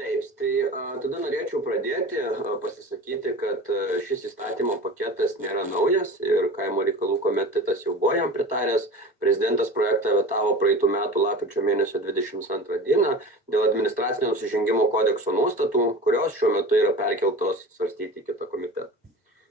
Taip, tai tada norėčiau pradėti pasisakyti, kad šis įstatymo paketas nėra naujas ir Kaimo reikalų komitetas jau buvo jam pritaręs. Prezidentas projektą vetavo praeitų metų lapkričio mėnesio 22 dieną dėl administracinio nusižengimo kodekso nuostatų, kurios šiuo metu yra perkeltos svarstyti į kitą komitetą.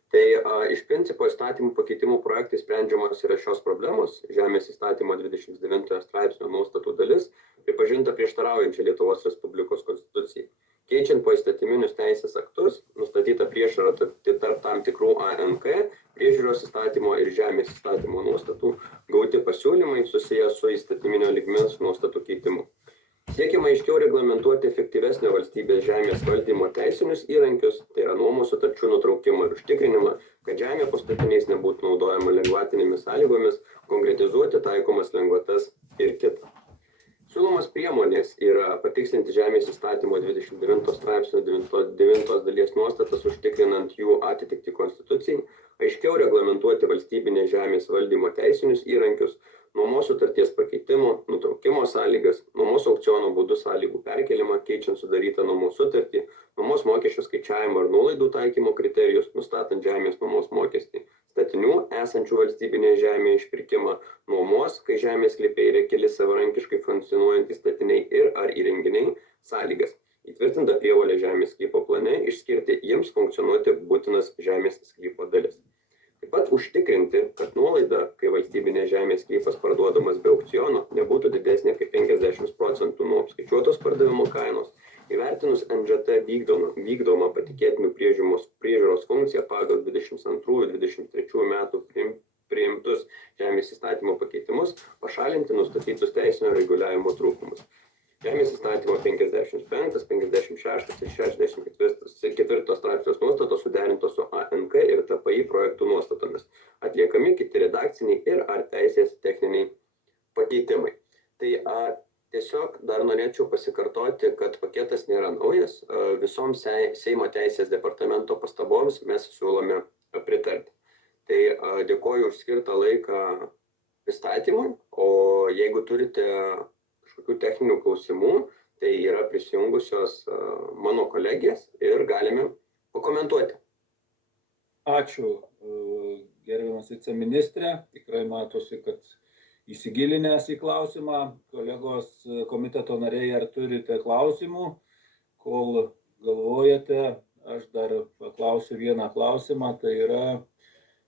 Tai iš principo įstatymų pakeitimų projektai sprendžiamos yra šios problemos. Žemės įstatymo 29 straipsnio nuostatų dalis pripažinta prieštaraujančia Lietuvos Respublikos konstitucijai. Keičiant poįstatyminius teisės aktus, nustatyta priešara tarp tam tikrų ANK, priežiūros įstatymo ir žemės įstatymo nuostatų, gauti pasiūlymai susiję su įstatyminio lygmens nuostatų keitimu. Siekiama aiškiau reglamentuoti efektyvesnio valstybės žemės valdymo teisinius įrankius, tai yra nuomos sutarčių nutraukimą ir užtikrinimą, kad žemė po statiniais nebūtų naudojama lengvatinėmis sąlygomis, konkretizuoti taikomas lengvatas ir kita. Siūlomas priemonės yra patikslinti žemės įstatymo 29 straipsnio 9 dalies nuostatas, užtikrinant jų atitikti konstitucijai, aiškiau reglamentuoti valstybinės žemės valdymo teisinius įrankius, nuomos sutarties pakeitimo, nutraukimo sąlygas, nuomos aukciono būdu sąlygų perkelimą, keičiant sudarytą nuomos sutartį, nuomos mokesčio skaičiavimo ar nuolaidų taikymo kriterijus, nustatant žemės nuomos mokestį, statinių esančių valstybinėje žemėje išpirkimą, nuomos, kai žemės sklype yra keli savarankiškai funkcionuojantys statiniai ir ar įrenginiai sąlygas. Įtvirtinta prievolė žemės sklypo plane išskirti jiems funkcionuoti būtinas žemės sklypo dalis. Taip pat užtikrinti, kad nuolaida, kai valstybinės žemės sklypas parduodamas be aukciono, nebūtų didesnė kaip 50% nuo apskaičiuotos pardavimo kainos. Įvertinus NŽT vykdomą patikėtinių priežiūros funkciją pagal 22-23 metų priimtus žemės įstatymo pakeitimus, pašalinti nustatytus teisinio reguliavimo trūkumus. Žemės įstatymo 55, 56 ir 64 straipsnios nuostatos suderintos su ANK ir TPI projektų nuostatomis. Atliekami kiti redakciniai ir ar teisės techniniai pakeitimai. Tai tiesiog dar norėčiau pasikartoti, kad paketas nėra naujas. Visoms Seimo teisės departamento pastaboms mes siūlome pritarti. Tai dėkoju už skirtą laiką pristatymui, o jeigu turite kažkokių techninių klausimų, tai yra prisijungusios mano kolegės ir galime pakomentuoti. Ačiū, gerbiamas viceministrė. Tikrai matosi, kad įsigilinęs į klausimą. Kolegos komiteto nariai, ar turite klausimų? Kol galvojate, aš dar paklausiu vieną klausimą. Tai yra,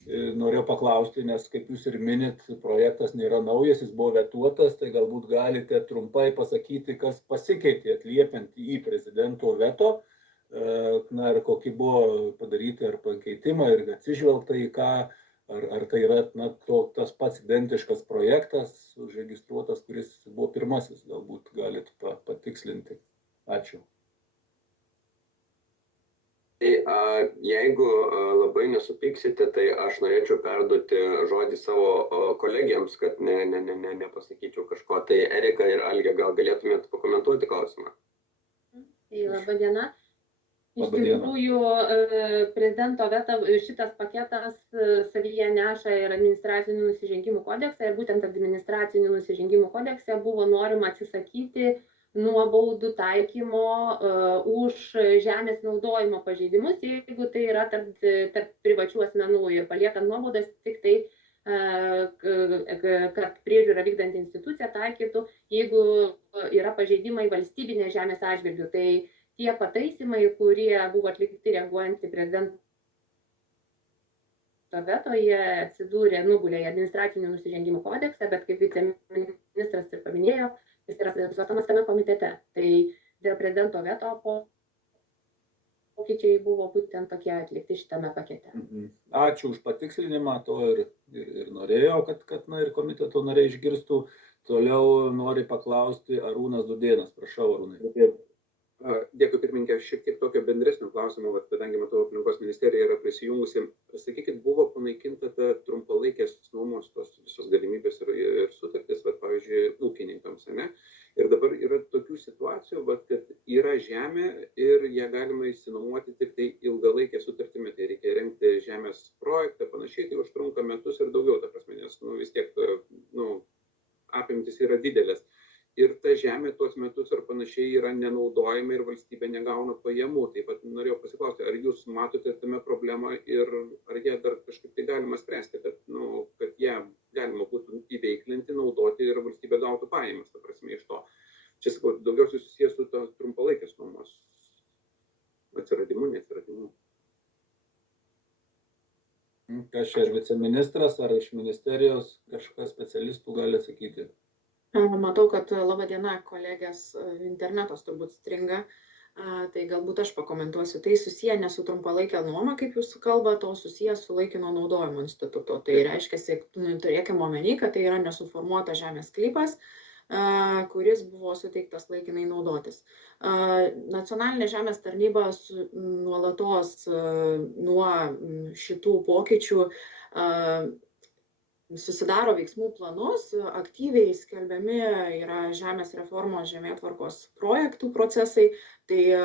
norėjau paklausti, nes kaip jūs ir minit, projektas nėra naujas, jis buvo vetuotas, tai galbūt galite trumpai pasakyti, kas pasikeitė atliepiant į prezidento veto, na ir kokie buvo padaryti ar pakeitimai ir atsižvelgta į ką, ar tai yra tas pats identiškas projektas užregistruotas, kuris buvo pirmasis, galbūt galite patikslinti. Ačiū. Tai jeigu labai nesupyksite, tai aš norėčiau perduoti žodį savo kolegiams, kad nepasakyčiau kažko. Tai Erika ir Algė, gal galėtumėt pakomentuoti klausimą? Labą dieną. Iš tikrųjų, prezidento veto šitas paketas savyje neša ir administracinių nusižengimų kodeksą, ir būtent administracinių nusižengimų kodekse buvo norima atsisakyti nuobaudų taikymo už žemės naudojimo pažeidimus, jeigu tai yra tarp privačių asmenų, ir paliekant nuobaudas tik tai, kad priežiūra vykdanti institucija taikytų, jeigu yra pažeidimai valstybinės žemės atžvilgių. Tai tie pataisimai, kurie buvo atlikti reaguojant į prezidento veto, jie atsidūrė, nugulė į administracinių nusižengimų kodeksą, bet kaip viceministras ir paminėjo, jis yra svarstomas tame komitete. Tai dėl prezidento veto pokyčiai buvo būtent tokie atlikti šitame pakete. Ačiū už patikslinimą, to ir norėjau, kad ir komiteto nariai išgirstų. Toliau noriu paklausti Arūnas Dudėnas. Prašau, Arūnai. Dėkui, pirmininkė, šiek tiek tokio bendresnio klausimo, kadangi matau, aplinkos ministerija yra prisijungusi. Sakykit, buvo panaikinta ta trumpalaikės nuomos tos visos galimybės ir sutartis, pavyzdžiui, ūkininkams, ne? Ir dabar yra tokių situacijų, kad yra žemė ir ją galima išsinuomoti tik tai ilgalaikė sutartimi. Tai reikia rengti žemės projektą, panašiai, tai užtrunka metus ir daugiau, ta prasme, nes vis tiek apimtis yra didelės. ir ta žemė tuos metus ar panašiai yra nenaudojama ir valstybė negauna pajamų. Taip pat norėjau pasiklausti, ar jūs matote tame problemą ir ar ją dar kažkaip tai galima spręsti, kad ją galima būtų įveiklinti, naudoti ir valstybė gautų pajamas, ta prasme, iš to. Čia, sakau, daugiausiai susijęs su to trumpalaikės nuomos atsiradimu, neatsiradimu. Kas čia, ar viceministras, ar iš ministerijos kažkas specialistų gali atsakyti? Matau, kad laba diena, kolegės, internetas turbūt stringa, tai galbūt aš pakomentuosiu. Tai susiję ne su trumpalaikė nuoma, kaip jūs kalbate, o susiję su laikino naudojimo institutu. Tai reiškia, turėkime omeny, kad tai yra nesuformuotas žemės sklypas, kuris buvo suteiktas laikinai naudotis. Nacionalinė žemės tarnyba nuolatos nuo šitų pokyčių susidaro veiksmų planus, aktyviai skelbiami yra žemės reformos, žemėtvarkos projektų procesai, tai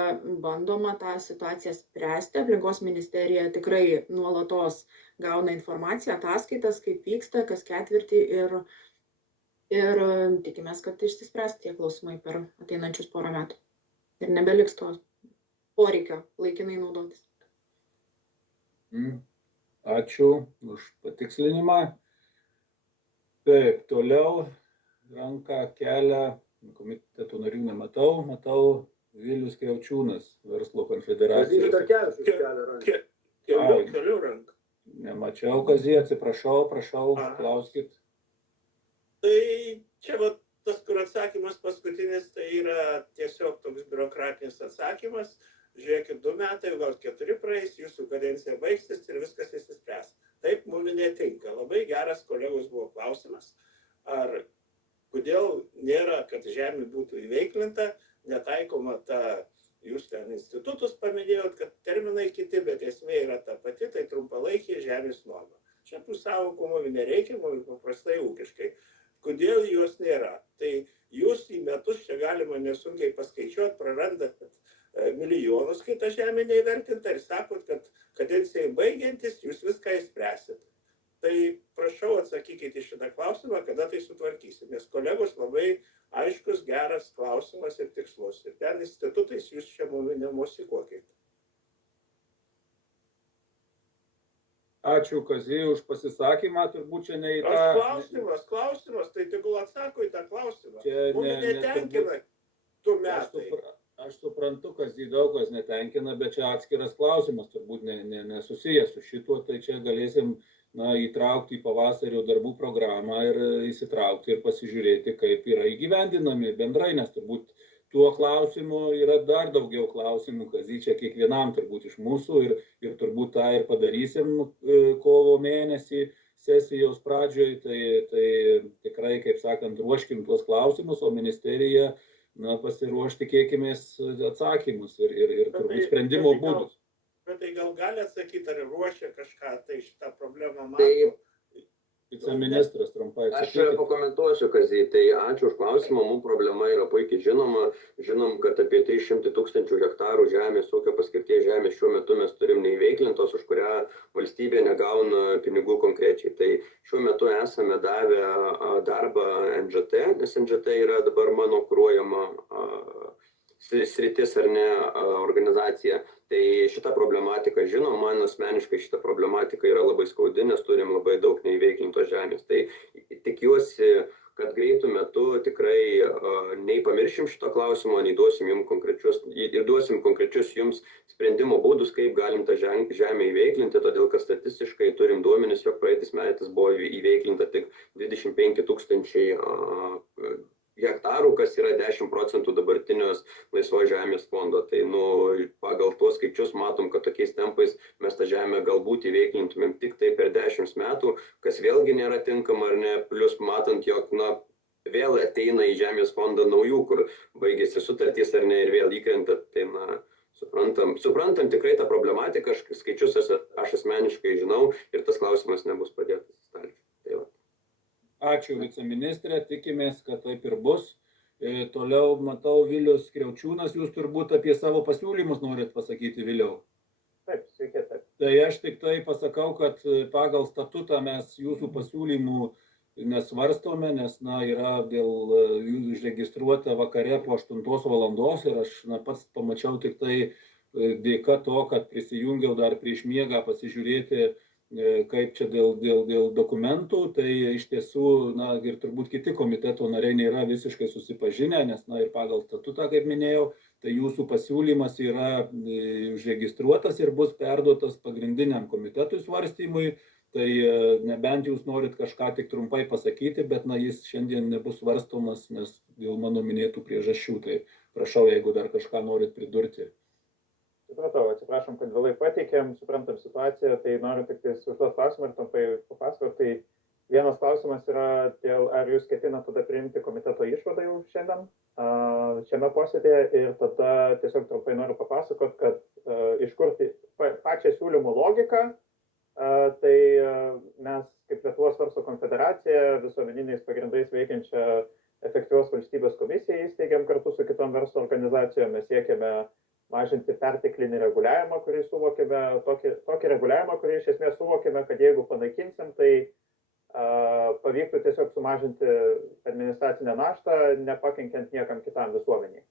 bandoma tą situaciją spręsti. Aplinkos ministerija tikrai nuolatos gauna informaciją, ataskaitas, kaip vyksta, kas ketvirtį ir tikimės, kad išsispręs tie klausimai per ateinančius porą metų. Ir nebeliks to poreikio laikinai naudotis. Ačiū už patikslinimą. Taip, toliau ranką kelia, komiteto narių nematau, matau Vilius Kriaučiūnas, Verslo konfederacijos. Keliu ranką. Nemačiau, Kazį, atsiprašau, prašau, klauskit. Tai čia va, tas, kur atsakymas paskutinis, tai yra tiesiog toks biurokratinis atsakymas. Žiūrėkit, 2 metai, gal 4 praeis, jūsų kadencija baigsis ir viskas išsispręs. Taip mums netinka. Labai geras kolegos buvo klausimas, ar kodėl nėra, kad žemė būtų įveiklinta, netaikoma ta, jūs ten institutus paminėjot, kad terminai kiti, bet esmė yra ta pati, tai trumpalaikė žemės nuoma. Čia tų savokų mums nereikia, mums paprastai ūkiškai. Kodėl jos nėra? Tai jūs į metus čia galima nesunkiai paskaičiuoti, prarandat milijonus, kai ta žemė neįvertinta ir sakot, kad kadencijai baigiantis jūs viską įspręsit. Tai prašau atsakykite į šitą klausimą, kada tai sutvarkysim, nes kolegos labai aiškus, geras klausimas ir tikslus. Ir ten institutais jūs čia mums nemosikuokite. Ačiū, Kazį, už pasisakymą, turbūt čia ne į tą... Klausimas, tai tegul atsako į tą klausimą. Mums netenkina 2 metai. Aš suprantu, Kazį daug kas netenkina, bet čia atskiras klausimas, turbūt nesusijęs su šituo, tai čia galėsim įtraukti į pavasario darbų programą ir įsitraukti ir pasižiūrėti, kaip yra įgyvendinami bendrai, nes turbūt tuo klausimu yra dar daugiau klausimų, Kazį, čia kiekvienam turbūt iš mūsų ir turbūt tą ir padarysim kovo mėnesį sesijos pradžioj, tai tikrai, kaip sakant, ruoškim tuos klausimus, o ministerija pasiruoš, tikėkimės, atsakymus ir turbūt sprendimo būdus. Bet tai gal gali atsakyti, ar ruošia kažką, tai šitą problemą mato? Viceministras trumpai atsakyti. Aš pakomentuosiu, Kazį, tai ačiū už klausimą, mums problema yra puikiai žinoma. Žinom, kad apie 300 000 hektarų žemės ūkio paskirties žemės šiuo metu mes turim neįveiklintos, už kurią valstybė negauna pinigų konkrečiai. Tai šiuo metu esame davę darbą NŽT, nes NŽT yra dabar mano kuruojama sritis ar ne organizacija. Tai šitą problematiką žinom, man asmeniškai šitą problematiką yra labai skaudi, nes turim labai daug neįveiklintos žemės. Tai tikiuosi, kad greitų metu tikrai nei pamiršim šito klausimo, nei duosim konkrečius jums sprendimo būdus, kaip galim tą žemę įveiklinti, todėl kad statistiškai turim duomenis, jog praeitais metais buvo įveiklinta tik 25 000 hektarų, kas yra 10% dabartinios laisvos žemės fondo. Tai pagal tuos skaičius matom, kad tokiais tempais mes tą žemę galbūt įveiklintumėm tik tai per 10 metų, kas vėlgi nėra tinkama ar ne, plus matant, jog vėl ateina į žemės fondą naujų, kur baigėsi sutartys ar ne ir vėl įkrenta, tai suprantam tikrai tą problematiką, skaičius aš asmeniškai žinau ir tas klausimas nebus padėtas į stalčių. Tai va. Ačiū, viceministrė, tikimės, kad taip ir bus. Toliau matau Vilius Kriaučiūnas, jūs turbūt apie savo pasiūlymus norit pasakyti, Viliau. Taip, sveiki, taip. Tai aš tik tai pasakau, kad pagal statutą mes jūsų pasiūlymų nesvarstome, nes yra užregistruota vakare po 8 valandos ir aš pats pamačiau tik tai dėka to, kad prisijungiau dar prieš miegą pasižiūrėti, kaip čia dėl dokumentų, tai iš tiesų ir turbūt kiti komiteto nariai nėra visiškai susipažinę, nes ir pagal statutą, kaip minėjau, tai jūsų pasiūlymas yra užregistruotas ir bus perduotas pagrindiniam komitetui svarstymui. Tai nebent jūs norit kažką tik trumpai pasakyti, bet jis šiandien nebus svarstomas, nes dėl mano minėtų priežasčių. Tai prašau, jeigu dar kažką norit pridurti. Supratau, atsiprašom, kad vėlai pateikėm, suprantam situaciją, tai noriu tik užduoti klausimą ir trumpai papasakoti. Tai vienas klausimas yra, ar jūs ketinate tada priimti komiteto išvadą jau šiandien šiame posėdėje ir tada tiesiog trumpai noriu papasakoti, kad iš kur pačią siūlymų logiką. Tai mes kaip Lietuvos verslo konfederacija visuomeniniais pagrindais veikiančią efektyvios valstybės komisiją įsteigėm kartu su kitom verslo organizacijom. Mes siekiame mažinti perteklinį reguliavimą, kurį suvokėme, tokį reguliavimą, kurį iš esmės suvokėme, kad jeigu panaikinsim, tai pavyktų tiesiog sumažinti administracinę naštą, nepakenkiant niekam kitam visuomeniai.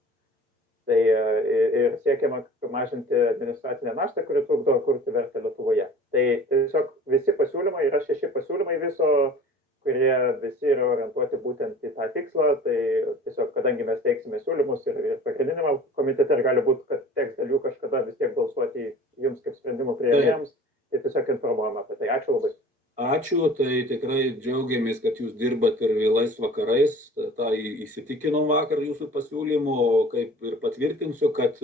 Tai ir siekiama mažinti administracinę naštą, kuri trukdo kurti vertę Lietuvoje. Tai tiesiog visi pasiūlymai, yra 6 pasiūlymai viso, kurie visi yra orientuoti būtent į tą tikslą. Tai tiesiog, kadangi mes teiksime siūlymus ir pagrindiniam komitete, ir gali būti, kad teks dėl jų kažkada vis tiek balsuoti jums kaip sprendimų priėmėjams, tai tiesiog informuojame apie tai. Ačiū labai. Ačiū, tai tikrai džiaugiamės, kad jūs dirbat ir vėlais vakarais, tą įsitikinom vakar jūsų pasiūlymų, o kaip ir patvirtinsiu, kad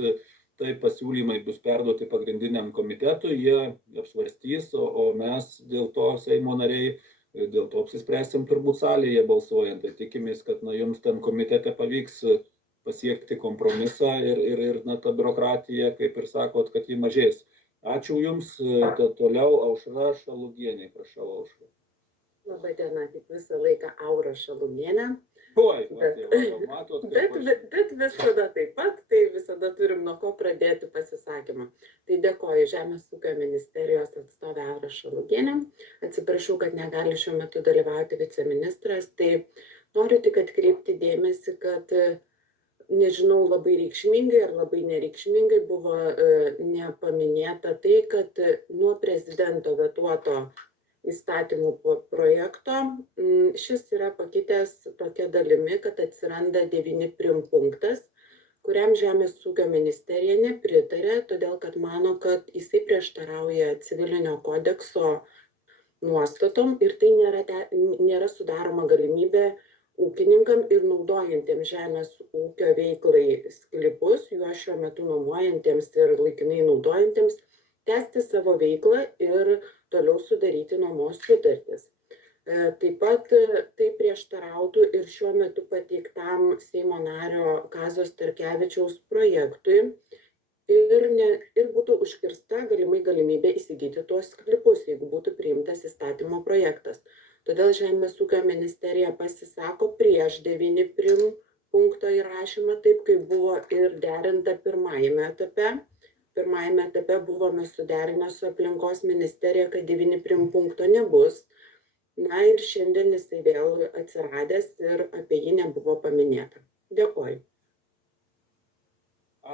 tai pasiūlymai bus perduoti pagrindiniam komitetui, jie apsvarstys, o mes dėl to Seimo nariai, dėl to apsispręsim turbūt salėje balsuojant, tai tikimės, kad jums ten komitete pavyks pasiekti kompromisą ir ta biurokratija, kaip ir sakot, kad ji mažės. Ačiū Jums, toliau Aušra Šalugienė, prašau Aušra. Labą dieną, tik visą laiką Aura Šalugienė. Oi, matot, bet visada taip pat, tai visada turim nuo ko pradėti pasisakymą. Tai dėkoju Žemės ūkio ministerijos atstovė Aura Šalugienė. Atsiprašau, kad negali šiuo metu dalyvauti viceministras. Tai noriu tik atkreipti dėmesį, kad nežinau, labai reikšmingai ar labai nereikšmingai buvo nepaminėta tai, kad nuo prezidento vetuoto įstatymų projekto šis yra pakitęs tokia dalimi, kad atsiranda 9 prim punktas, kuriam Žemės ūkio ministerija nepritarė, todėl kad mano, kad jisai prieštarauja civilinio kodekso nuostatom ir tai nėra sudaroma galimybė ūkininkam ir naudojantiems žemės ūkio veiklai sklypus, juos šiuo metu nuomojantiems ir laikinai naudojantiems, tęsti savo veiklą ir toliau sudaryti nuomos sutartis. Taip pat tai prieštarautų ir šiuo metu pateiktam Seimo nario Kazio Starkevičiaus projektui ir būtų užkirsta galimybė įsigyti tuos sklypus, jeigu būtų priimtas įstatymo projektas. Todėl Žemės ūkio ministerija pasisako prieš 9 prim punkto įrašymą, taip kaip buvo ir derinta pirmajame etape. Pirmajame etape buvome suderinę su aplinkos ministerija, kad 9 prim punkto nebus. Na ir šiandien jisai vėl atsiradęs ir apie jį nebuvo paminėta. Dėkoju.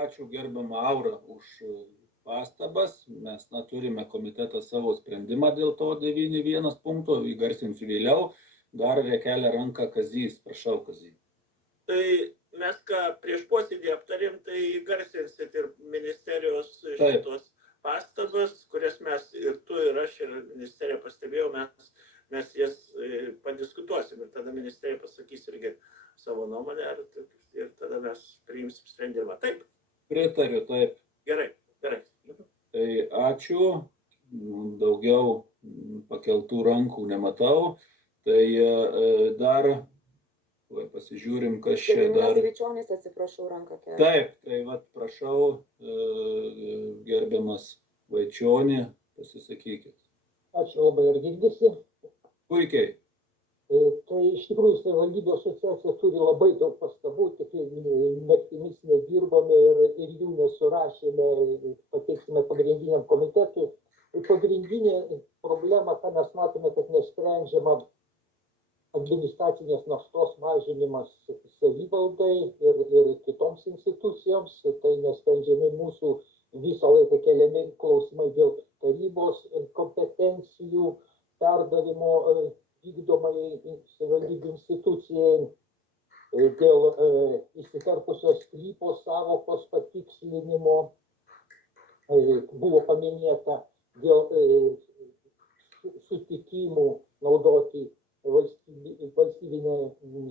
Ačiū gerbiama Aura už pastabas. Mes turime komitetą savo sprendimą dėl to 9.1 punkto, įgarsinsiu vėliau. Dar kelia ranką Kazys, prašau Kazys. Tai mes ką prieš posėdį aptarėm, tai įgarsinsit ir ministerijos šitos pastabas, kurias mes ir tu, ir aš, ir ministerija pastebėjau, mes jas padiskutuosim ir tada ministerija pasakys irgi savo nuomonę ir tada mes priimsim sprendimą. Taip? Pritariu, taip. Gerai. Tai ačiū, daugiau pakeltų rankų nematau, tai dar pasižiūrim, kas čia dar. Vaičionis, atsiprašau, ranką kelia. Taip, tai prašau, gerbiamas Vaičionį, pasisakykit. Ačiū labai, ar girdisi? Puikiai. Tai iš tikrųjų savivaldybių asociacija turi labai daug pastabų, tik naktimis nedirbame ir jų nesurašėme, pateiksime pagrindiniam komitetui. Pagrindinė problema, ką mes matome, kad nesprendžiama administracinės naštos mažinimas savivaldai ir kitoms institucijoms, tai nesprendžiami mūsų visą laiką keliami klausimai dėl tarybos kompetencijų perdavimo vykdomai savivaldybių institucijai, dėl įsiterpusios sklypo sąvokos patikslinimo, buvo paminėta dėl sutikimų naudoti valstybinę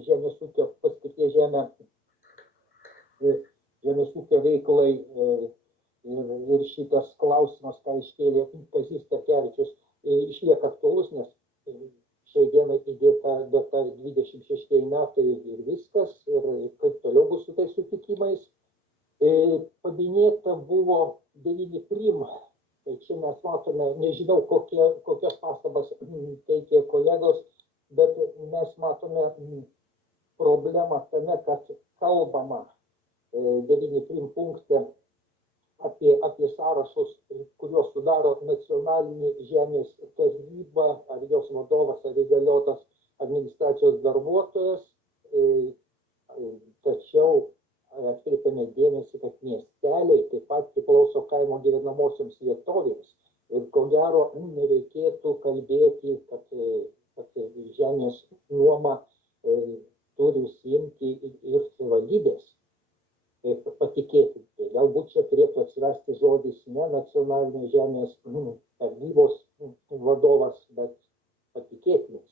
žemės ūkio paskirties žemę žemės ūkio veiklai ir šitas klausimas, ką iškėlė Kazys Starkevičius, išlieka aktualus, nes šiai dienai įdėta data 26 metai ir viskas, ir kaip toliau bus su tais sutikimais. Paminėta buvo 9 prim. Tai čia mes matome, nežinau, kokias pastabas teikė kolegos, bet mes matome problemą tame, kad kalbama 9 prim punkte apie sąrašus, kuriuos sudaro nacionalinė žemės taryba, ar jos vadovas, ar įgaliotas administracijos darbuotojas. Tačiau atkreipiame dėmesį, kad miesteliai taip pat priklauso kaimo gyvenamosioms vietovėms. Ir ko gero nereikėtų kalbėti, kad žemės nuoma turi užsiimti ir savivaldybės. Patikėti. Tai galbūt čia turėtų atsirasti žodis ne nacionalinės žemės tarnybos vadovas, bet patikėtinis.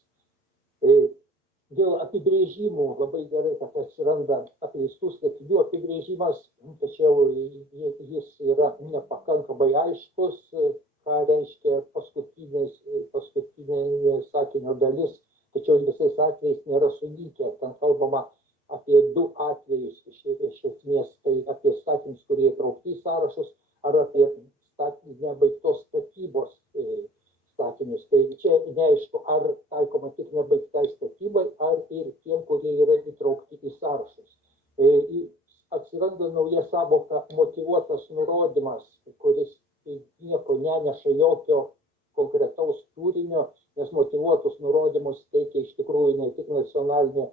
Dėl apibrėžimų labai gerai, kad atsiranda apleistų statinių apibrėžimas, tačiau jis yra nepakankamai aiškus, ką reiškia paskutinė sakinio dalis, tačiau visais atvejais nėra suvykę. Ten kalbama apie 2 atvejus iš esmės, tai apie statinius, kurie įtraukti į sąrašus, ar apie nebaigtos statybos statinius. Tai čia neaišku, ar taikoma tik nebaigtai statybai, ar ir tiem, kurie yra įtraukti į sąrašus. Atsiranda nauja sąvoka motyvuotas nurodymas, kuris nieko neneša jokio konkretaus turinio, nes motyvuotus nurodymus teikia iš tikrųjų ne tik nacionalinė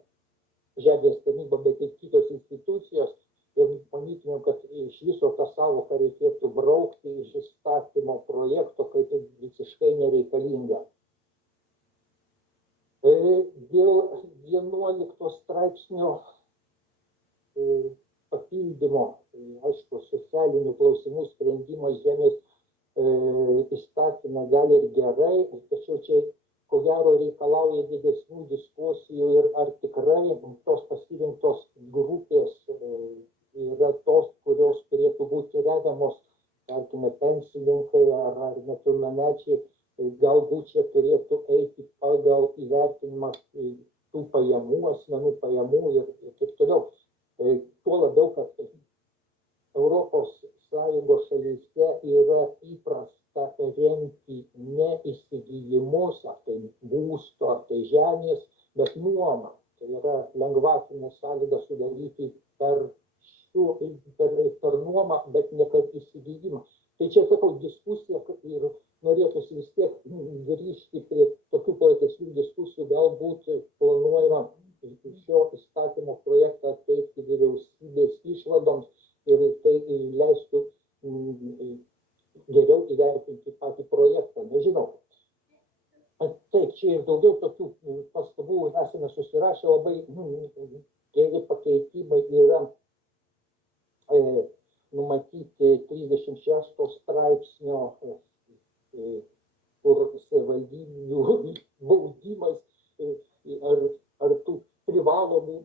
žemės tarnyba, bet ir kitos institucijos. Ir manytumėm, kad iš viso tą sąvoką reikėtų braukti iš įstatymo projekto, kaip visiškai nereikalinga. Dėl 11 straipsnio papildymo, aišku, socialinių klausimų sprendimas žemės įstatyme gali ir gerai, tačiau čia ko gero reikalauja didesnių diskusijų ir ar tikrai tos pasirinktos grupės yra tos, kurios turėtų būti remiamos, tarkime, pensininkai ar nepilnamečiai, galbūt čia turėtų eiti pagal įvertinimą tų pajamų, asmenų pajamų ir taip toliau. Tuo labiau, kad Europos Sąjungos šalyse yra įprasta remti ne įsigijimus, ar tai būsto, ar tai žemės, bet nuomą. Tai yra lengvatinė sąlyga sudaryti per nuomą, bet ne per įsigijimą. Tai čia, sakau, diskusija ir norėtųsi vis tiek grįžti prie tokių platesnių diskusijų, galbūt planuojama šio įstatymo projektą teikti vyriausybės išvadoms ir tai leistų geriau įvertinti patį projektą. Nežinau. Taip, čia ir daugiau tokių pastabų esame susirašę, labai geri pakeitimai yra numatyti 36 straipsnio, kur savivaldybių baudimas ar tų privalomų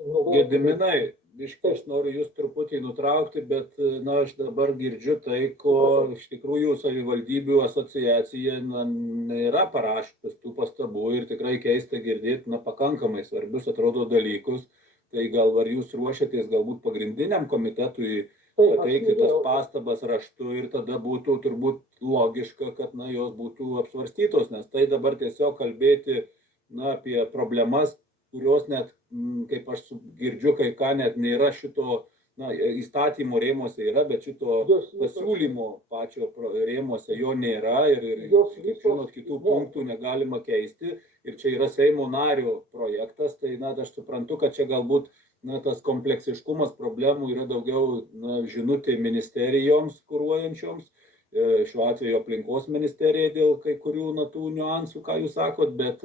Gediminai, biškai aš noriu jūs truputį nutraukti, bet aš dabar girdžiu tai, ko iš tikrųjų savivaldybių asociacija nėra parašytas tų pastabų ir tikrai keista girdėti pakankamai svarbius atrodo dalykus. Tai gal ar jūs ruošiatės galbūt pagrindiniam komitetui pateikti tas pastabas raštu ir tada būtų turbūt logiška, kad jos būtų apsvarstytos, nes tai dabar tiesiog kalbėti apie problemas, kurios net, kaip aš girdžiu, kai ką net nėra šito įstatymo rėmuose yra, bet šito pasiūlymo pačio rėmuose jo nėra ir kaip žinot, kitų punktų negalima keisti. Ir čia yra Seimo nario projektas, tai aš suprantu, kad čia galbūt tas kompleksiškumas problemų yra daugiau žinutė ministerijoms kuruojančioms, šiuo atveju aplinkos ministerija dėl kai kurių tų niuansų, ką jūs sakot, bet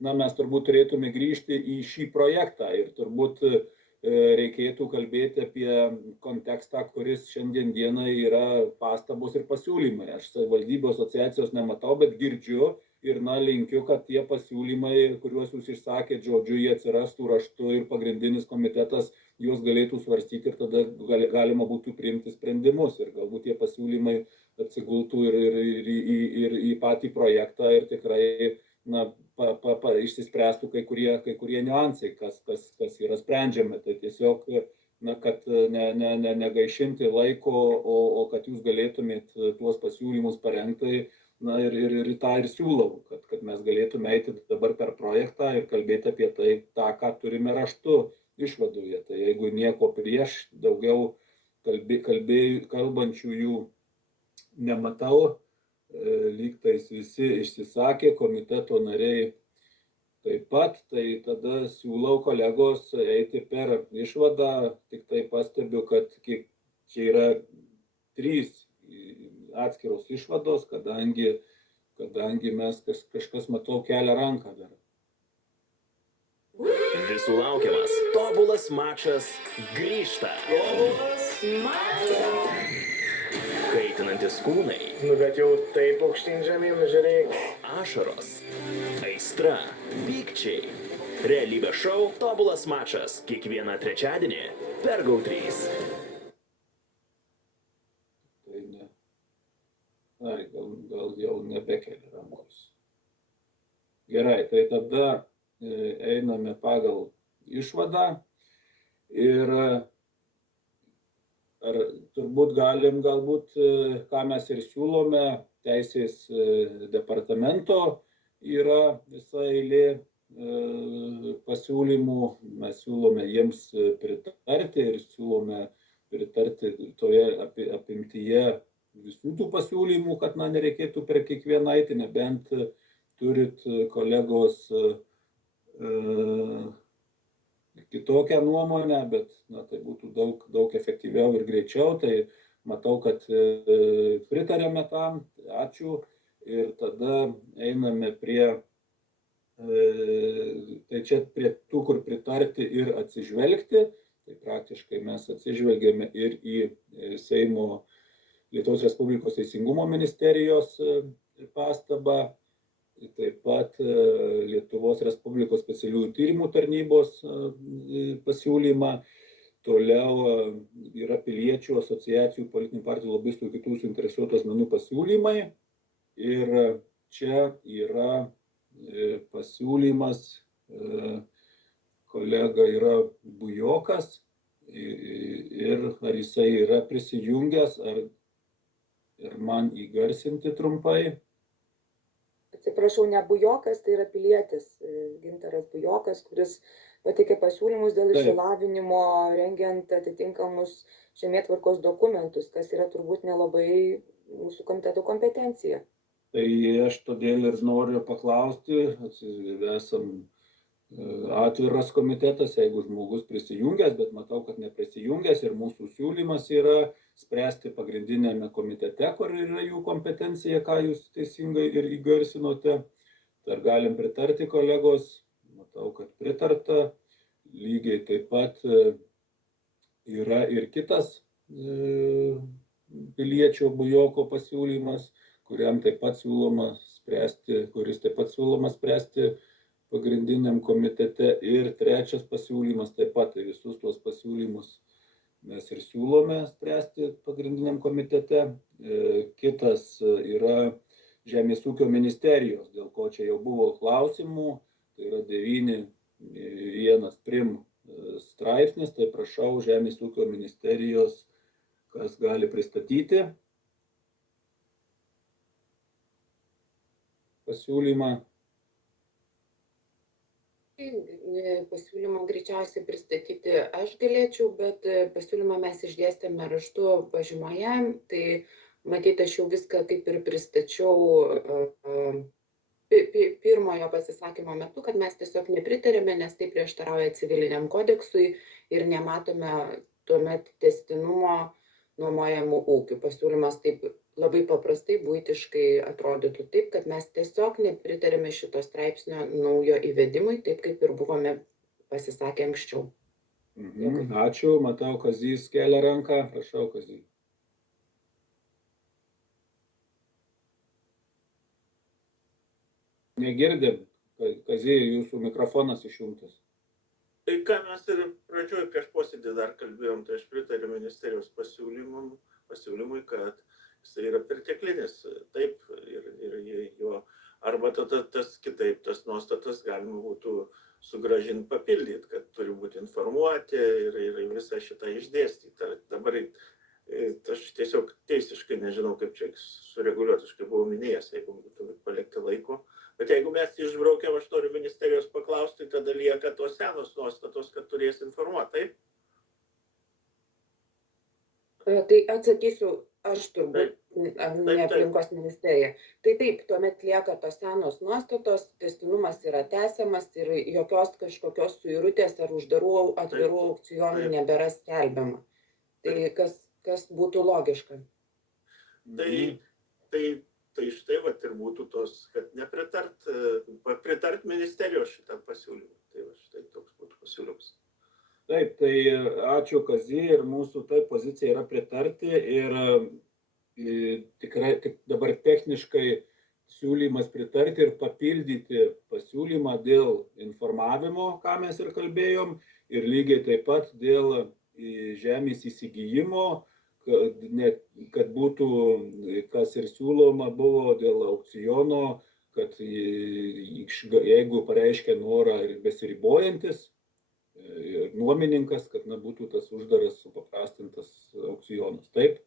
mes turbūt turėtume grįžti į šį projektą ir turbūt reikėtų kalbėti apie kontekstą, kuris šiandien dienai yra pastabos ir pasiūlymai. Aš savivaldybių asociacijos nematau, bet girdžiu ir linkiu, kad tie pasiūlymai, kuriuos jūs išsakėt, žodžiu, jie atsirastų raštu ir pagrindinis komitetas juos galėtų svarstyti ir tada galima būtų priimti sprendimus ir galbūt tie pasiūlymai atsigultų ir į patį projektą ir tikrai išsispręstų kai kurie niuansai, kas yra sprendžiami. Tai tiesiog, kad negaišinti laiko, o kad jūs galėtumėt tuos pasiūlymus parengti, ir tą ir siūlau, kad mes galėtume eiti dabar per projektą ir kalbėti apie tą, ką turime raštu išvadoje. Tai jeigu nieko prieš, daugiau kalbančiųjų nematau, lygtais visi išsisakė, komiteto nariai taip pat, tai tada siūlau kolegos eiti per išvadą, tik tai pastebiu, kad čia yra 3 atskiros išvados, kadangi mes kažkas matau kelia ranką dar. Visų laukiamas tobulas mačas grįžta. Kaitinantis kūnai. Bet jau taip aukštyn žemyn, žiūrėk. Ašaros. Aistra. Pykčiai. Realybės šou tobulas mačas. Kiekvieną trečiadienį per GO3. Gal jau nebekeli rankos. Gerai, tai tada einame pagal išvadą ir turbūt galbūt, ką mes ir siūlome, teisės departamento yra visa eilė pasiūlymų, mes siūlome jiems pritarti ir siūlome pritarti toje apimtyje visų tų pasiūlymų, kad nereikėtų per kiekvieną eiti, nebent turit kolegos kitokią nuomonę, bet tai būtų daug efektyviau ir greičiau, tai matau, kad pritarėme tam, ačiū, ir tada einame prie tų, kur pritarti ir atsižvelgti, tai praktiškai mes atsižvelgėme ir į Seimo Lietuvos Respublikos Teisingumo ministerijos pastabą, taip pat Lietuvos Respublikos specialiųjų tyrimų tarnybos pasiūlymą, toliau yra piliečių asociacijų, politinių partijų, lobistų ir kitų suinteresuotų asmenų pasiūlymai ir čia yra pasiūlymas, kolega yra Bujokas ir ar jisai yra prisijungęs, ir man įgarsinti trumpai. Atsiprašau, ne Bujokas, tai yra pilietis Gintaras Bujokas, kuris pateikė pasiūlymus dėl išsilavinimo rengiant atitinkamus žemėtvarkos dokumentus, kas yra turbūt nelabai mūsų komiteto kompetencija. Tai aš todėl ir noriu paklausti, esam atviras komitetas, jeigu žmogus prisijungęs, bet matau, kad neprisijungęs ir mūsų siūlymas yra spręsti pagrindinėme komitete, kur yra jų kompetencija, ką jūs teisingai ir įgarsinote. Ar galim pritarti, kolegos? Matau, kad pritarta. Lygiai taip pat yra ir kitas piliečio Bujoko pasiūlymas, kuris taip pat siūloma spręsti pagrindiniam komitete. Ir trečias pasiūlymas taip pat, tai visus tuos pasiūlymus mes ir siūlome spręsti pagrindiniam komitete. Kitas yra Žemės ūkio ministerijos, dėl ko čia jau buvo klausimų, tai yra 9.1 prim straipsnis, tai prašau Žemės ūkio ministerijos, kas gali pristatyti pasiūlymą. Pasiūlymą greičiausiai pristatyti aš galėčiau, bet pasiūlymą mes išdėstėme raštu pažymoje, tai matyt, aš jau viską kaip ir pristačiau pirmojo pasisakymo metu, kad mes tiesiog nepritarėme, nes tai prieštarauja civiliniam kodeksui ir nematome tuomet tęstinumo nuomojamų ūkių. Pasiūlymas taip labai paprastai, buitiškai atrodytų taip, kad mes tiesiog nepritarėme šito straipsnio naujo įvedimui, taip kaip ir buvome pasisakę anksčiau. Ačiū, matau, Kazys kelia ranką, prašau, Kazys. Negirdim, Kazys, jūsų mikrofonas išjungtas. Tai ką mes ir pradžioj prieš posėdį dar kalbėjom, tai aš pritariu ministerijos pasiūlymui, kad jis yra perteklinis, taip, ir jo, arba tas kitaip, tas nuostatas galima būtų sugrąžinti, papildyti, kad turi būti informuoti ir visą šitą išdėstyti. Dabar aš tiesiog teisiškai nežinau, kaip čia sureguliuoti, aš kaip buvau minėjęs, jeigu būtų palikti laiko. Bet jeigu mes išbraukiam, aš noriu ministerijos paklausti, tada lieka tos senos nuostatos, kad turės informuoti, taip? Tai atsakysiu aš turbūt, ne aplinkos ministerija. Tai taip, tuomet lieka tos senos nuostatos, tęstinumas yra tęsiamas ir jokios kažkokios suirutės ar uždarų atvirų aukcionų nebėra skelbiama. Tai kas būtų logiška. Tai štai vat ir būtų tos, kad pritart ministerijos šitam pasiūlymui. Tai va štai toks būtų pasiūlymas. Taip, tai ačiū Kazy ir mūsų taip pozicija yra pritarti ir tikrai dabar techniškai siūlymas pritarti ir papildyti pasiūlymą dėl informavimo, ką mes ir kalbėjom, ir lygiai taip pat dėl žemės įsigijimo, kad būtų, kas ir siūloma buvo dėl aukciono, kad jeigu pareiškia norą ir besiribojantis nuomininkas, kad būtų tas uždaras supaprastintas aukcionas. Taip?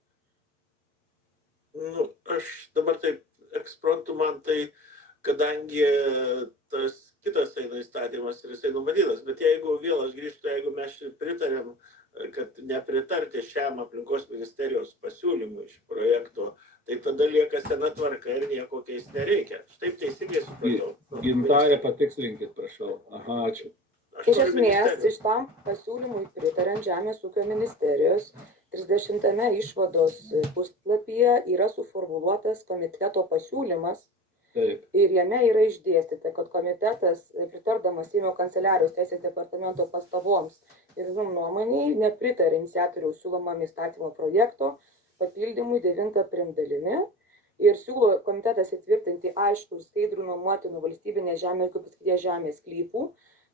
Aš dabar taip eksprontu man tai, kadangi tas kitas eina įstatymas ir jisai numatytas, bet jeigu vėl aš grįžtu, jeigu mes pritarėm, kad nepritarti šiam aplinkos ministerijos pasiūlymui iš projekto, tai tada lieka sena tvarka ir nieko keisti nereikia. Aš taip teisingai supratau. Gintarė, patikslinkit, prašau. Aha, ačiū. Iš esmės, šitam pasiūlymui pritarant Žemės ūkio ministerijos 30 išvados puslapyje yra suformuluotas komiteto pasiūlymas. Taip. Ir jame yra išdėstyta, kad komitetas, pritardamas Seimo kanceliarijos teisės departamento pastaboms ir nuomoniai, nepritarė iniciatoriaus siūlomam įstatymo projekto papildymui 9 primdalimi ir siūlo komitetas įtvirtinti aišku ir skaidrų nuomotinų valstybinės žemės paskirties žemės sklypų,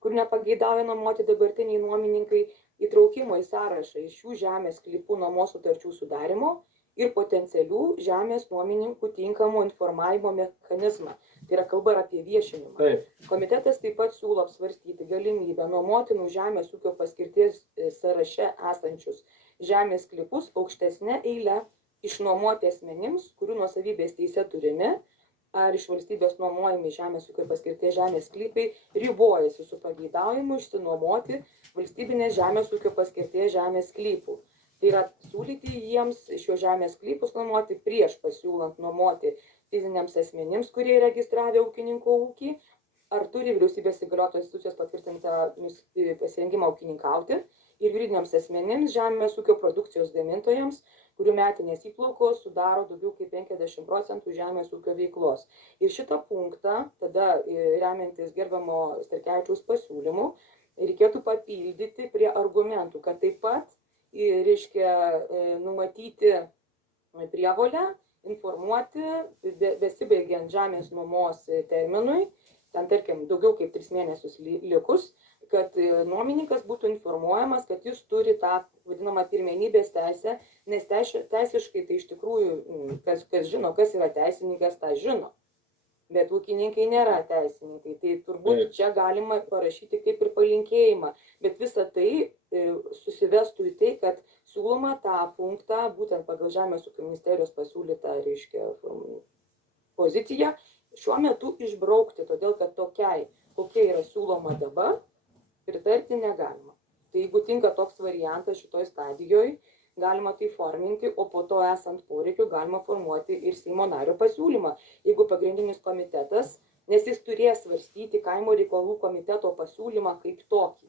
kur nepageidauja nuomoti dabartiniai nuomininkai, įtraukimo į sąrašą iš šių žemės sklypų nuomos sutarčių sudarimo ir potencialių žemės nuomininkų tinkamo informavimo mechanizmą. Tai yra kalba apie viešinimą. Taip. Komitetas taip pat siūlo apsvarstyti galimybę nuomotinų žemės ūkio paskirties sąraše esančius žemės sklypus aukštesnė eile išnuomoti asmenims, kurių nuosavybės teise turimi, ar iš valstybės nuomojami žemės ūkio paskirties žemės sklypai ribojasi su pageidaujimu išsinuomoti valstybinės žemės ūkio paskirties žemės sklypų. Tai yra siūlyti jiems šios žemės sklypus nuomoti prieš pasiūlant nuomoti fiziniams asmenims, kurie registravę ūkininko ūkį, ar turi vyriausybės įgaliotos institucijos patvirtintą pasirengimą ūkininkauti, ir juridiniams asmenims žemės ūkio produkcijos gamintojams, kurių metinės įplaukos sudaro daugiau kaip 50% žemės ūkio veiklos. Ir šitą punktą, tada remiantis gerbiamo Starkevičiaus pasiūlymu, reikėtų papildyti prie argumentų, kad taip pat reiškia numatyti prievolę informuoti besibaigiant žemės nuomos terminui, ten tarkim daugiau kaip 3 mėnesius likus, kad nuomininkas būtų informuojamas, kad jis turi tą vadinamą pirmenybės teisę, nes teisiškai tai iš tikrųjų, kas žino, kas yra teisininkas, tą žino. Bet ūkininkai nėra teisininkai, tai turbūt čia galima parašyti kaip ir palinkėjimą, bet visa tai susivestų į tai, kad siūloma tą punktą, būtent pagal Žemės ūkio ministerijos pasiūlytą, reiškia, poziciją, šiuo metu išbraukti, todėl kad tokiai kokia yra siūloma dabar, pritarti negalima. Tai jeigu tinka toks variantas šitoj stadijoje, galima tai forminti, o po to esant poreikiu galima formuoti ir Seimo nario pasiūlymą. Jeigu pagrindinis komitetas, nes jis turės svarstyti kaimo reikalų komiteto pasiūlymą kaip tokį.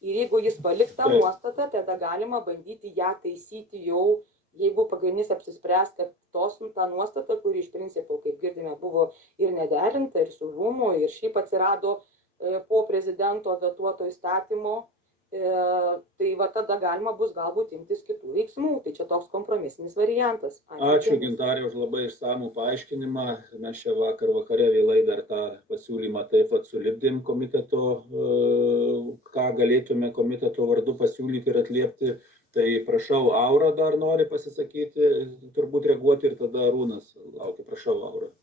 Ir jeigu jis paliks tą nuostatą, tada galima bandyti ją taisyti jau, jeigu pagrindinis apsispręs, kad ta nuostata, kuri iš principo, kaip girdime, buvo ir nederinta, ir su rūmu, ir šiaip atsirado po prezidento vetuoto įstatymo, tai va tada galima bus galbūt imtis kitų veiksmų. Tai čia toks kompromisinis variantas. Ačiū Gintarė už labai išsamų paaiškinimą. Mes čia vakare vėlai dar tą pasiūlymą taip pat sulipdėm komiteto, ką galėtume komiteto vardu pasiūlyti ir atliepti. Tai prašau, Aura dar nori pasisakyti, turbūt reaguoti ir tada Arūnas laukia. Prašau, Aura.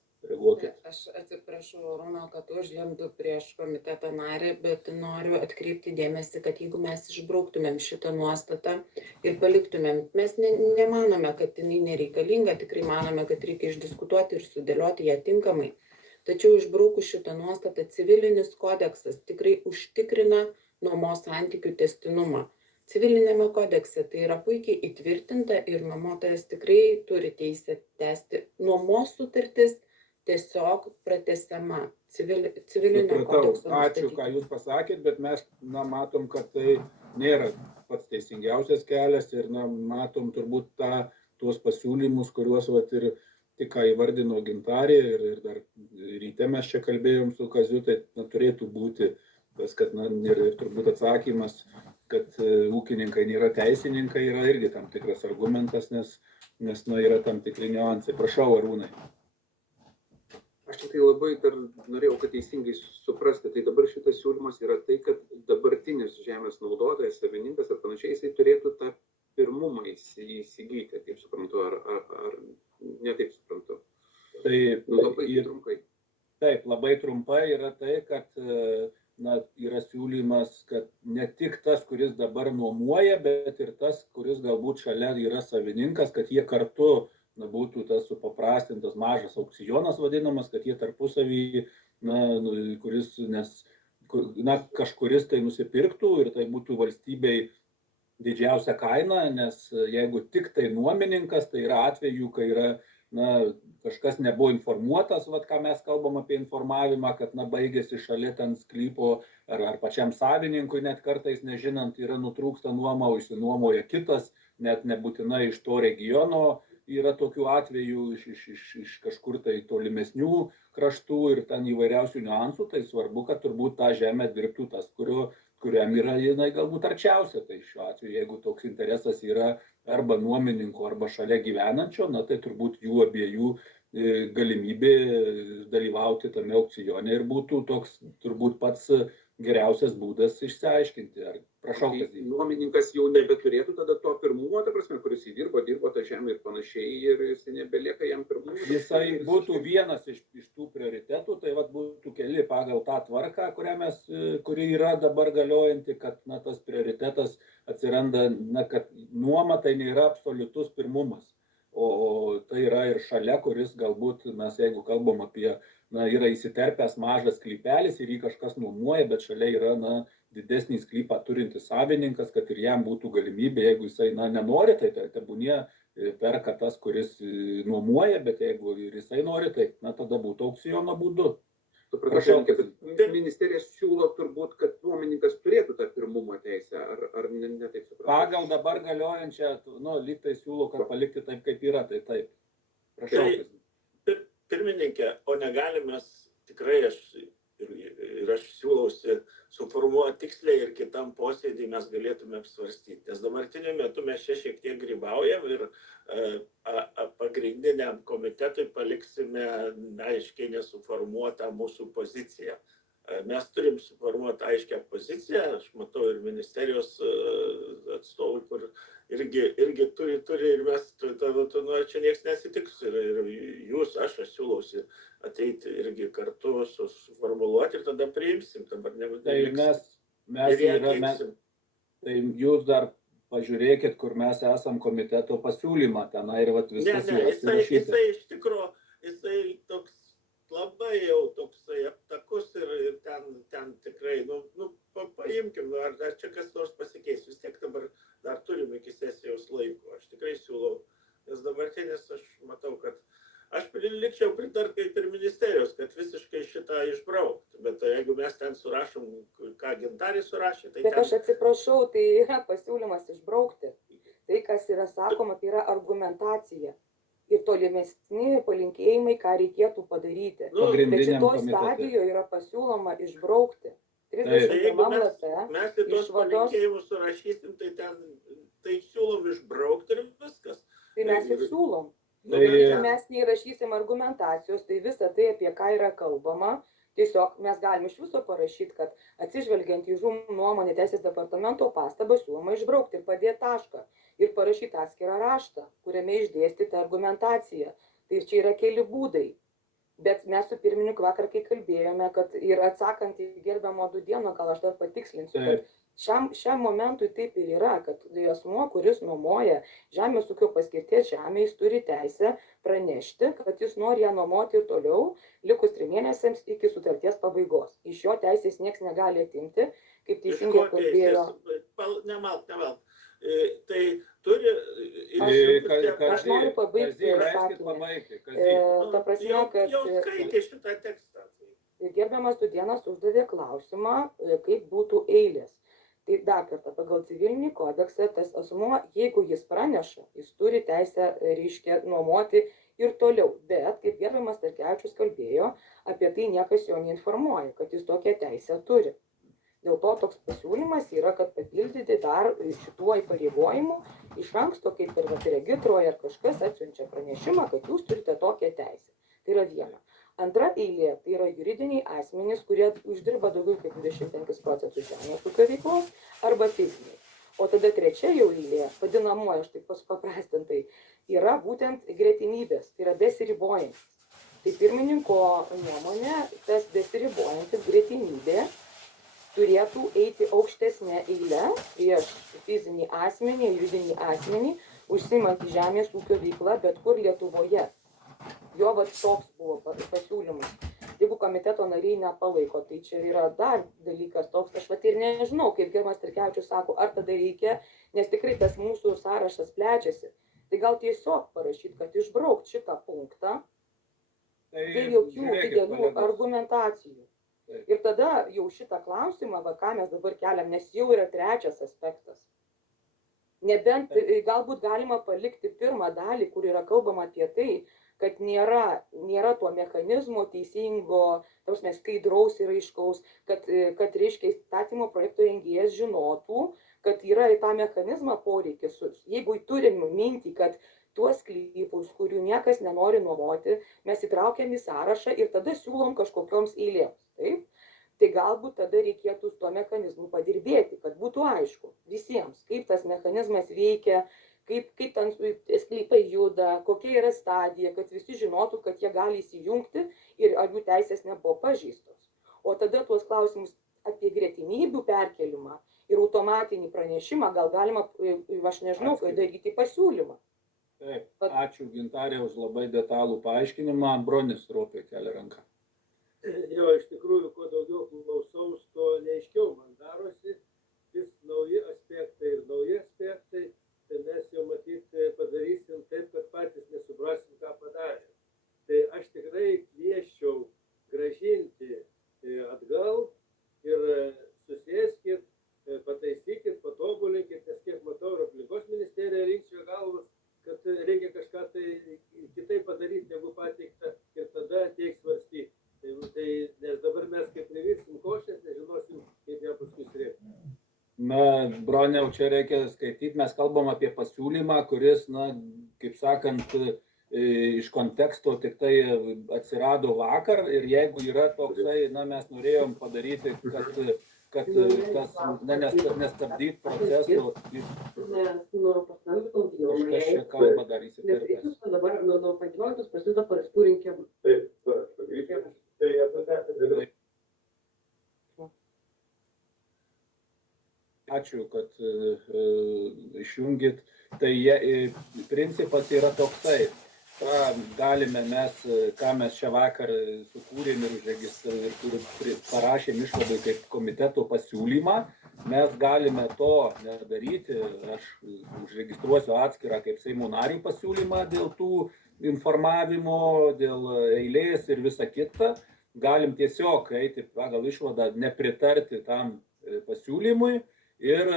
Aš atsiprašau, Arūno, kad užlendu prieš komiteto narį, bet noriu atkreipti dėmesį, kad jeigu mes išbrauktumėm šitą nuostatą ir paliktumėm, mes nemanome, kad jinai nereikalinga, tikrai manome, kad reikia išdiskutuoti ir sudėlioti ją tinkamai. Tačiau išbraukus šitą nuostatą, civilinis kodeksas tikrai užtikrina nuomos santykių tęstinumą. Civilinėme kodekse tai yra puikiai įtvirtinta ir nuomotojas tikrai turi teisę tęsti nuomos sutartis, tiesiog pratęsiama civilinio kodekso. Ačiū, ką jūs pasakėt, bet mes matom, kad tai nėra pats teisingiausias kelias ir matom turbūt tuos pasiūlymus, kuriuos ir tik ką įvardino Gintarė ir dar ryte mes čia kalbėjom su Kaziu, tai turėtų būti tas, kad ir turbūt atsakymas, kad ūkininkai nėra teisininkai, yra irgi tam tikras argumentas, nes yra tam tikri niuansai. Prašau, Arūnai. Aš tai labai dar norėjau, kad teisingai suprasti. Tai dabar šitas siūlymas yra tai, kad dabartinis žemės naudotojas, savininkas ar panašiai, jisai turėtų tą pirmumą įsigyti, kaip suprantu, ar ne taip suprantu. Tai labai trumpai. Taip, labai trumpai yra tai, kad yra siūlymas, kad ne tik tas, kuris dabar nuomoja, bet ir tas, kuris galbūt šalia yra savininkas, kad jie kartu būtų tas supaprastintas mažas aukcionas vadinamas, kad jie tarpusavį, kažkuris tai nusipirktų ir tai būtų valstybei didžiausia kaina, nes jeigu tik tai nuomininkas, tai yra atvejų, kai yra kažkas nebuvo informuotas, ką mes kalbam apie informavimą, kad baigėsi šalia ten sklypo ar pačiam savininkui, net kartais nežinant, yra nutrūksta nuoma, išsinuomoja kitas, net nebūtinai iš to regiono. Yra tokių atvejų iš kažkur tai tolimesnių kraštų ir ten įvairiausių niuansų, tai svarbu, kad turbūt tą žemę dirbtų tas, kuriam yra jinai galbūt arčiausia. Tai šiuo atveju, jeigu toks interesas yra arba nuomininko, arba šalia gyvenančio, tai turbūt jų abiejų galimybė dalyvauti tame aukcione ir būtų toks turbūt pats geriausias būdas išsiaiškinti. Prašau, tai nuomininkas jau nebeturėtų tada to pirmumo, ta prasme, kuris įdirbo tą žemę ir panašiai, ir jis nebelieka jam pirmumo. Jisai būtų vienas iš tų prioritetų, tai būtų keli pagal tą tvarką, kuri yra dabar galiojanti, kad tas prioritetas atsiranda, kad nuoma tai nėra absoliutus pirmumas, o tai yra ir šalia, kuris galbūt mes, jeigu kalbam apie yra įsiterpęs mažas sklypelis ir jį kažkas nuomoja, bet šalia yra didesnį sklypą turintis savininkas, kad ir jam būtų galimybė, jeigu jisai nenori, tai tebūnie perka tas, kuris nuomoja, bet jeigu ir jisai nori, tai tada būtų aukciono būdu. Supratau, kad ministerija siūlo turbūt, kad nuomininkas turėtų tą pirmumo teisę, ar ne taip supratau? Pagal dabar galiojančią, lyg tai siūlo, kad palikti taip, kaip yra, tai taip. Prašau. Pirmininkė, o negalime tikrai, aš siūlausi suformuoti tiksliai ir kitam posėdį mes galėtume apsvarstyti. Nes dabartiniu metu mes čia šiek tiek grybaujam ir pagrindiniam komitetui paliksime aiškiai nesuformuotą mūsų poziciją. Mes turim suformuoti aiškę poziciją, aš matau ir ministerijos atstovų, kur irgi turi ir mes, čia nieks nesitiks ir jūs, aš siūlausi ateiti irgi kartu suformuluoti ir tada priimsim. Tai jūs dar pažiūrėkit, kur mes esam komiteto pasiūlymą tenai ir viskas yra surašyta. Jisai iš tikrųjų, jisai toks labai jau toksai aptakus ir ten tikrai, paimkim, ar čia kas nors pasikeis, vis tiek dabar dar turim iki sesijos laiko, aš tikrai siūlau, nes dabartinis aš matau, kad aš likčiau pritart kaip ir ministerijos, kad visiškai šitą išbraukti, bet jeigu mes ten surašom, ką Gintarė surašė, tai Bet aš atsiprašau, tai yra pasiūlymas išbraukti. Tai, kas yra sakoma, tai yra argumentacija. Ir tolimesni palinkėjimai, ką reikėtų padaryti. Bet šitoj stadijoje yra pasiūloma išbraukti. 31 lape mes į tos palinkėjimus surašysim, tai siūlom išbraukti ir viskas. Tai mes ir siūlom. Mes neįrašysim argumentacijos, tai visa tai, apie ką yra kalbama, tiesiog mes galim iš viso parašyti, kad atsižvelgiant į ŽUM nuomonę Teisės departamento pastabą siūloma išbraukti ir padėti tašką ir parašyti atskirą raštą, kuriame išdėstyti argumentaciją. Tai čia yra keli būdai. Bet mes su pirmininku vakar, kai kalbėjome, kad ir atsakant į gerbiamo Dudėno, gal aš dar patikslinsiu, kad šiam momentui taip ir yra, kad asmuo, kuris nuomoja žemės ūkio paskirties žemę, jis turi teisę pranešti, kad jis nori ją nuomoti ir toliau, likus 3 mėnesiams iki sutarties pabaigos. Iš jo teisės nieks negali atimti, kaip teisingai kalbėjo. Nemalk. Tai turi... Aš noriu pabaigti sakinį. Ta prasme, kad... Jau skaitė šitą tekstą. Gerbiamas Dudėnas uždavė klausimą, kaip būtų eilės. Tai dar kartą, pagal civilinį kodeksą, tas asmuo, jeigu jis praneša, jis turi teisę, reiškia, nuomoti ir toliau. Bet, kaip gerbiamas Starkevičius kalbėjo, apie tai niekas jo neinformuoja, kad jis tokią teisę turi. Dėl to toks pasiūlymas yra, kad papildyti dar šituo įpareigojimu iš anksto, kaip ir regitroje ar kažkas atsiunčia pranešimą, kad jūs turite tokią teisę. Tai yra viena. Antra eilė, tai yra juridiniai asmenys, kurie uždirba daugiau kaip 25% žemės ūkio veiklos arba fiziniai. O tada trečia jau eilė, vadinamoji, aš taip paprastintai, yra būtent gretimybės, tai yra besiribojantis. Tai pirmininko nuomonė, tas besiribojantis gretimybė turėtų eiti aukštesnė eilė prieš fizinį asmenį, juridinį asmenį, užsiimantį žemės ūkio veiklą bet kur Lietuvoje. Jo toks buvo pasiūlymas. Jeigu komiteto nariai nepalaiko, tai čia yra dar dalykas toks, aš ir nežinau, kaip gerbiamas Starkevičius sako, ar tada reikia, nes tikrai tas mūsų sąrašas plečiasi. Tai gal tiesiog parašyti, kad išbraukt šitą punktą, tai jokių didelių argumentacijų. Ir tada jau šitą klausimą, ką mes dabar keliam, nes jau yra trečias aspektas. Nebent galbūt galima palikti pirmą dalį, kur yra kalbama apie tai, kad nėra to mechanizmo teisingo, skaidraus ir aiškaus, kad reiškia įstatymo projekto rengėjas žinotų, kad yra į tą mechanizmą poreikis. Jeigu turim mintį, kad tuos sklypus, kurių niekas nenori nuomoti, mes įtraukiam į sąrašą ir tada siūlom kažkokioms eilėms. Taip? Tai galbūt tada reikėtų su tuo mechanizmu padirbėti, kad būtų aišku visiems, kaip tas mechanizmas veikia, kaip ten sklypai juda, kokia yra stadija, kad visi žinotų, kad jie gali įsijungti ir ar jų teisės nebuvo pažeistos. O tada tuos klausimus apie gretimybių perkelimą ir automatinį pranešimą gal galima, aš nežinau, daryti pasiūlymą. Taip, ačiū Gintarė už labai detalų paaiškinimą. Bronis Ropė kelia ranką. Jo, iš tikrųjų, kuo daugiau klausaus, to neaiškiau man darosi, vis nauji aspektai ir nauji aspektai, tai mes jau matyti padarysim taip, kad patys nesuprasim, ką padarėm. Tai aš tikrai kviesčiau grąžinti atgal ir susėskit, pataisykit, patobulinkit, nes kiek matau, ir aplinkos ministerija rinkčia galvas, kad reikia kažką tai kitaip padaryti, negu pateikta ir tada teiks svarstyti. Tai, nes dabar mes kaip nevirsim košės, nežinosim, kaip ją paskui srėkti. Na, Broniau, čia reikia skaityti, mes kalbam apie pasiūlymą, kuris, kaip sakant, iš konteksto tik tai atsirado vakar ir jeigu yra toksai, mes norėjom padaryti, kad tas nestabdyt proceso. Kažkas čia kalba dar įsiterpęs. Dabar nuo 15 prasideda paraiškų rinkimai. Taip, pagrįskim. Tai apie tą. Ačiū, kad išjungit. Tai principas yra toksai. galime mes, ką mes šią vakar sukūrėm ir parašėm išvadai kaip komiteto pasiūlymą, mes galime to nedaryti. Aš užregistruosiu atskirą kaip Seimo narių pasiūlymą dėl tų informavimo, dėl eilės ir visa kita. Galim tiesiog eiti pagal išvadą nepritarti tam pasiūlymui. Ir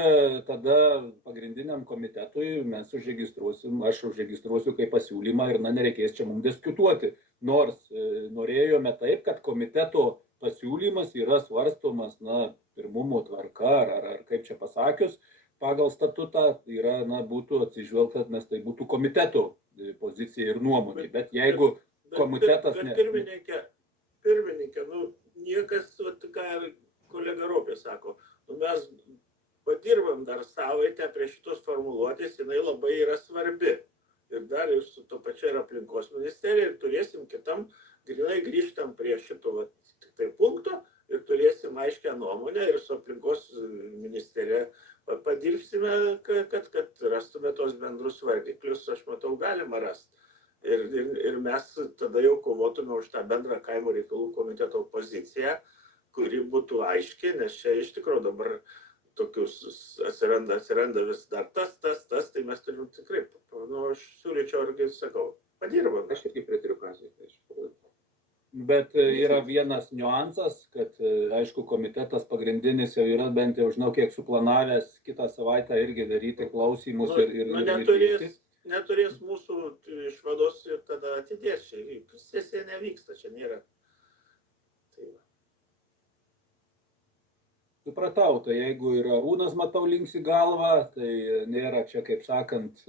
tada pagrindiniam komitetui mes aš užregistruosiu kaip pasiūlymą ir nereikės čia mums diskutuoti. Nors norėjome taip, kad komiteto pasiūlymas yra svarstomas pirmumo tvarka, ar kaip čia pasakius, pagal statutą yra, būtų atsižvelgta, nes tai būtų komiteto pozicija ir nuomonė. Bet jeigu komitetas... Pirmininkė, niekas, ką kolega Ropė sako, mes padirbam dar savaitę prie šitos formuluotės, jinai labai yra svarbi. Ir dar ir su to pačia ir aplinkos ministerija, ir turėsim kitam, grinai grįžtam prie šito punkto ir turėsim aiškę nuomonę ir su aplinkos ministerija padirbsime, kad rastume tos bendrus vardiklius, aš matau, galima rasti. Ir mes tada jau kovotume už tą bendrą kaimo reikalų komiteto poziciją, kuri būtų aiški, nes čia iš tikrųjų dabar tokius atsiranda vis dar tas, tai mes turim tikrai, aš siūlyčiau, argi sakau, padirbam. Aš irgi pritariu Kaziui. Bet yra vienas niuansas, kad, aišku, komitetas pagrindinis jau yra bent jau, žinau, kiek suplanavęs kitą savaitę irgi daryti klausimus ir neturės mūsų išvados ir tada atidės. Sesija nevyksta, čia nėra. Supratau, tai jeigu ir Arūnas, matau, linksi galvą, tai nėra čia, kaip sakant,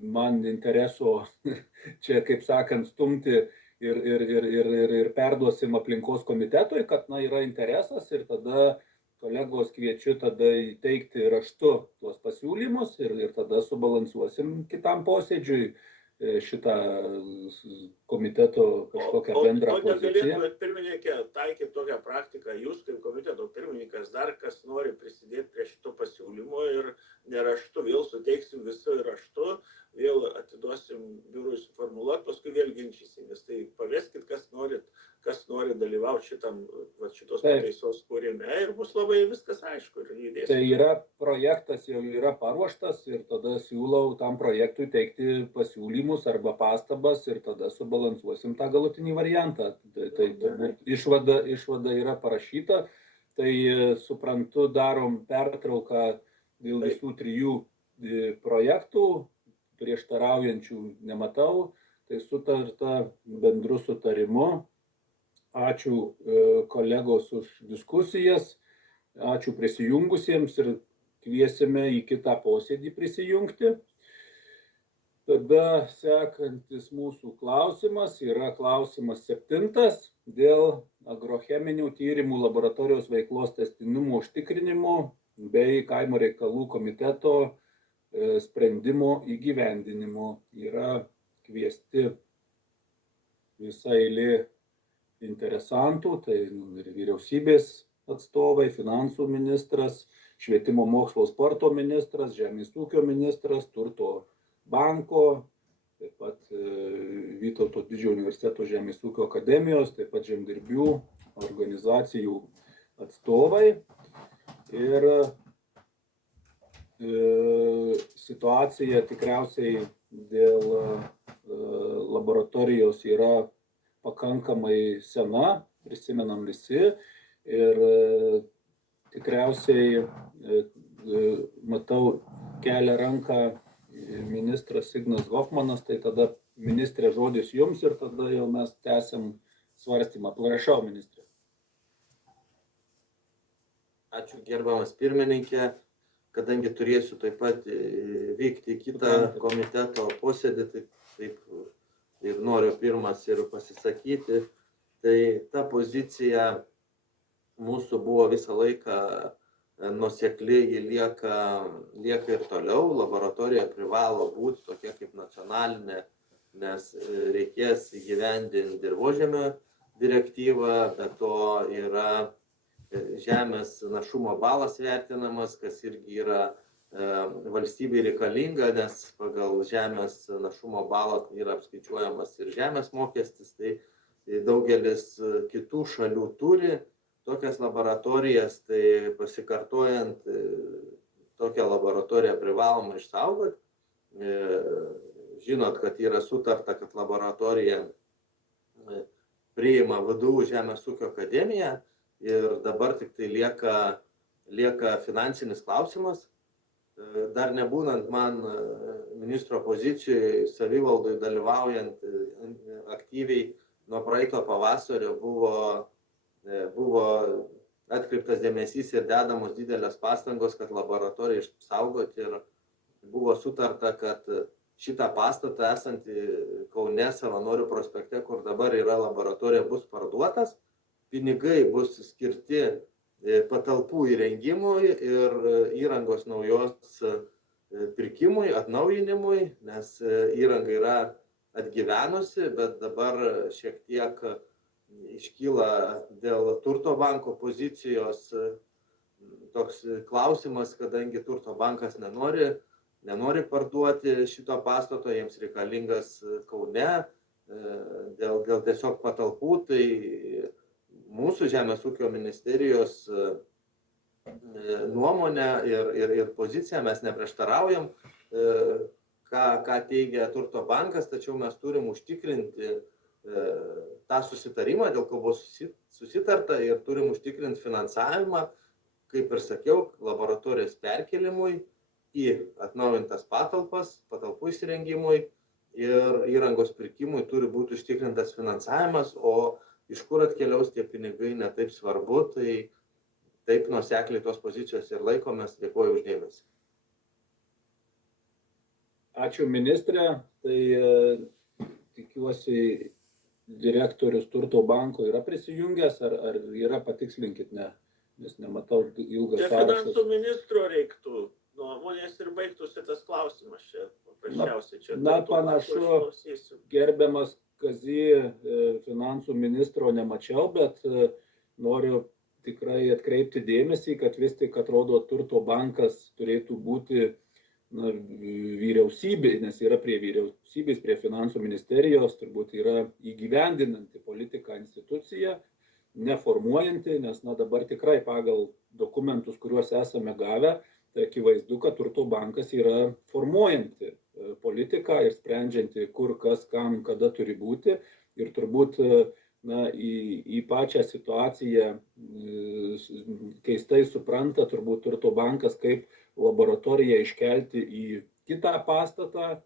man intereso čia, kaip sakant, stumti ir perduosim aplinkos komitetui, kad yra interesas ir tada kolegos kviečiu tada įteikti raštu tuos pasiūlymus ir tada subalansuosim kitam posėdžiui šitą komiteto kažkokią bendrą poziciją. O negalėtumėt, pirmininkė, taikyti tokią praktiką, jūs kaip komiteto pirmininkas, dar kas nori prisidėti prie šito pasiūlymo ir neraštu, vėl suteiksim visą raštu, vėl atiduosim biurui suformuluoti, paskui vėl ginčysimės. Tai paveskit, kas nori dalyvauti šitos pataisos kūrime ir bus labai viskas aišku ir judės. Tai yra projektas jau yra paruoštas ir tada siūlau tam projektui teikti pasiūlymus arba pastabas ir tada subalansuosim tą galutinį variantą. Tai turbūt išvada yra parašyta, tai suprantu, darom pertrauką dėl visų 3 projektų, prieštaraujančių nematau, tai sutarta bendru sutarimu. Ačiū kolegos už diskusijas, ačiū prisijungusiems ir kviesime į kitą posėdį prisijungti. Tada sekantis mūsų klausimas yra klausimas 7 dėl agrocheminių tyrimų laboratorijos veiklos tęstinumo užtikrinimo bei kaimo reikalų komiteto sprendimo įgyvendinimo. Yra kviesti visa eilė interesantų, tai ir vyriausybės atstovai, finansų ministras, švietimo mokslo sporto ministras, žemės ūkio ministras, turto banko, taip pat Vytauto Didžiojo universiteto žemės ūkio akademijos, taip pat žemdirbių organizacijų atstovai. Ir situacija tikriausiai dėl laboratorijos yra pakankamai sena, prisimenam visi, ir tikriausiai matau kelia ranką ministras Ignas Hofmanas, tai tada ministrė žodis jums ir tada jau mes tęsim svarstymą. Prašau, ministrė. Ačiū, gerbiamas pirmininkė. Kadangi turėsiu taip pat vykti į kitą komiteto posėdį, tai taip ir noriu pirmas ir pasisakyti. Tai ta pozicija mūsų buvo visą laiką nuosekli, ji lieka ir toliau. Laboratorija privalo būti tokia kaip nacionalinė, nes reikės įgyvendinti dirvožemio direktyvą, bet to yra žemės našumo balas vertinamas, kas irgi yra valstybei reikalinga, nes pagal žemės našumo balą yra apskaičiuojamas ir žemės mokestis, tai daugelis kitų šalių turi tokias laboratorijas, tai pasikartojant, tokią laboratoriją privaloma išsaugoti. Žinot, kad yra sutarta, kad laboratorija priima VDU Žemės ūkio akademiją ir dabar tik tai lieka finansinis klausimas. Dar nebūnant man ministro pozicijoje, savivaldai dalyvaujant aktyviai nuo praeito pavasario buvo atkreiptas dėmesys ir dedamos didelės pastangos, kad laboratoriją išsaugoti ir buvo sutarta, kad šitą pastatą esantį Kaune Savanorių prospekte, kur dabar yra laboratorija, bus parduotas, pinigai bus skirti patalpų įrengimui ir įrangos naujos pirkimui, atnaujinimui, nes įranga yra atgyvenusi, bet dabar šiek tiek iškyla dėl turto banko pozicijos toks klausimas, kadangi turto bankas nenori parduoti šito pastato, jiems reikalingas Kaune dėl tiesiog patalpų, tai mūsų Žemės ūkio ministerijos nuomonę ir poziciją mes neprieštaraujam, ką teigia turto bankas, tačiau mes turim užtikrinti tą susitarimą, dėl ko buvo susitarta, ir turim užtikrinti finansavimą, kaip ir sakiau, laboratorijos perkelimui į atnaujintas patalpas, patalpų įsirengimui ir įrangos pirkimui turi būti užtikrintas finansavimas, o iš kur atkeliaus tie pinigai netaip svarbu, tai taip nuosekliai tos pozicijos ir laikomės. Dėkuoju už dėmesį. Ačiū ministrė, tai tikiuosi direktorius Turto banko yra prisijungęs, ar yra, patikslinkit, nes nematau ilgas sąrašas. Finansų ministro reiktų nuomonės ir baigtųsi tas klausimas čia. Paprasčiausiai. Panašu, gerbiamas Kazy, finansų ministro nemačiau, bet noriu tikrai atkreipti dėmesį, kad vis tik atrodo Turto bankas turėtų būti vyriausybė, nes yra prie vyriausybės, prie finansų ministerijos, turbūt yra įgyvendinanti politiką institucija, neformuojanti, nes dabar tikrai pagal dokumentus, kuriuos esame gavę, tai akivaizdu, kad Turto bankas yra formuojanti politiką ir sprendžianti, kur, kas, kam, kada turi būti. Ir turbūt į pačią situaciją keistai supranta turbūt Turto bankas, kaip laboratoriją iškelti į kitą pastatą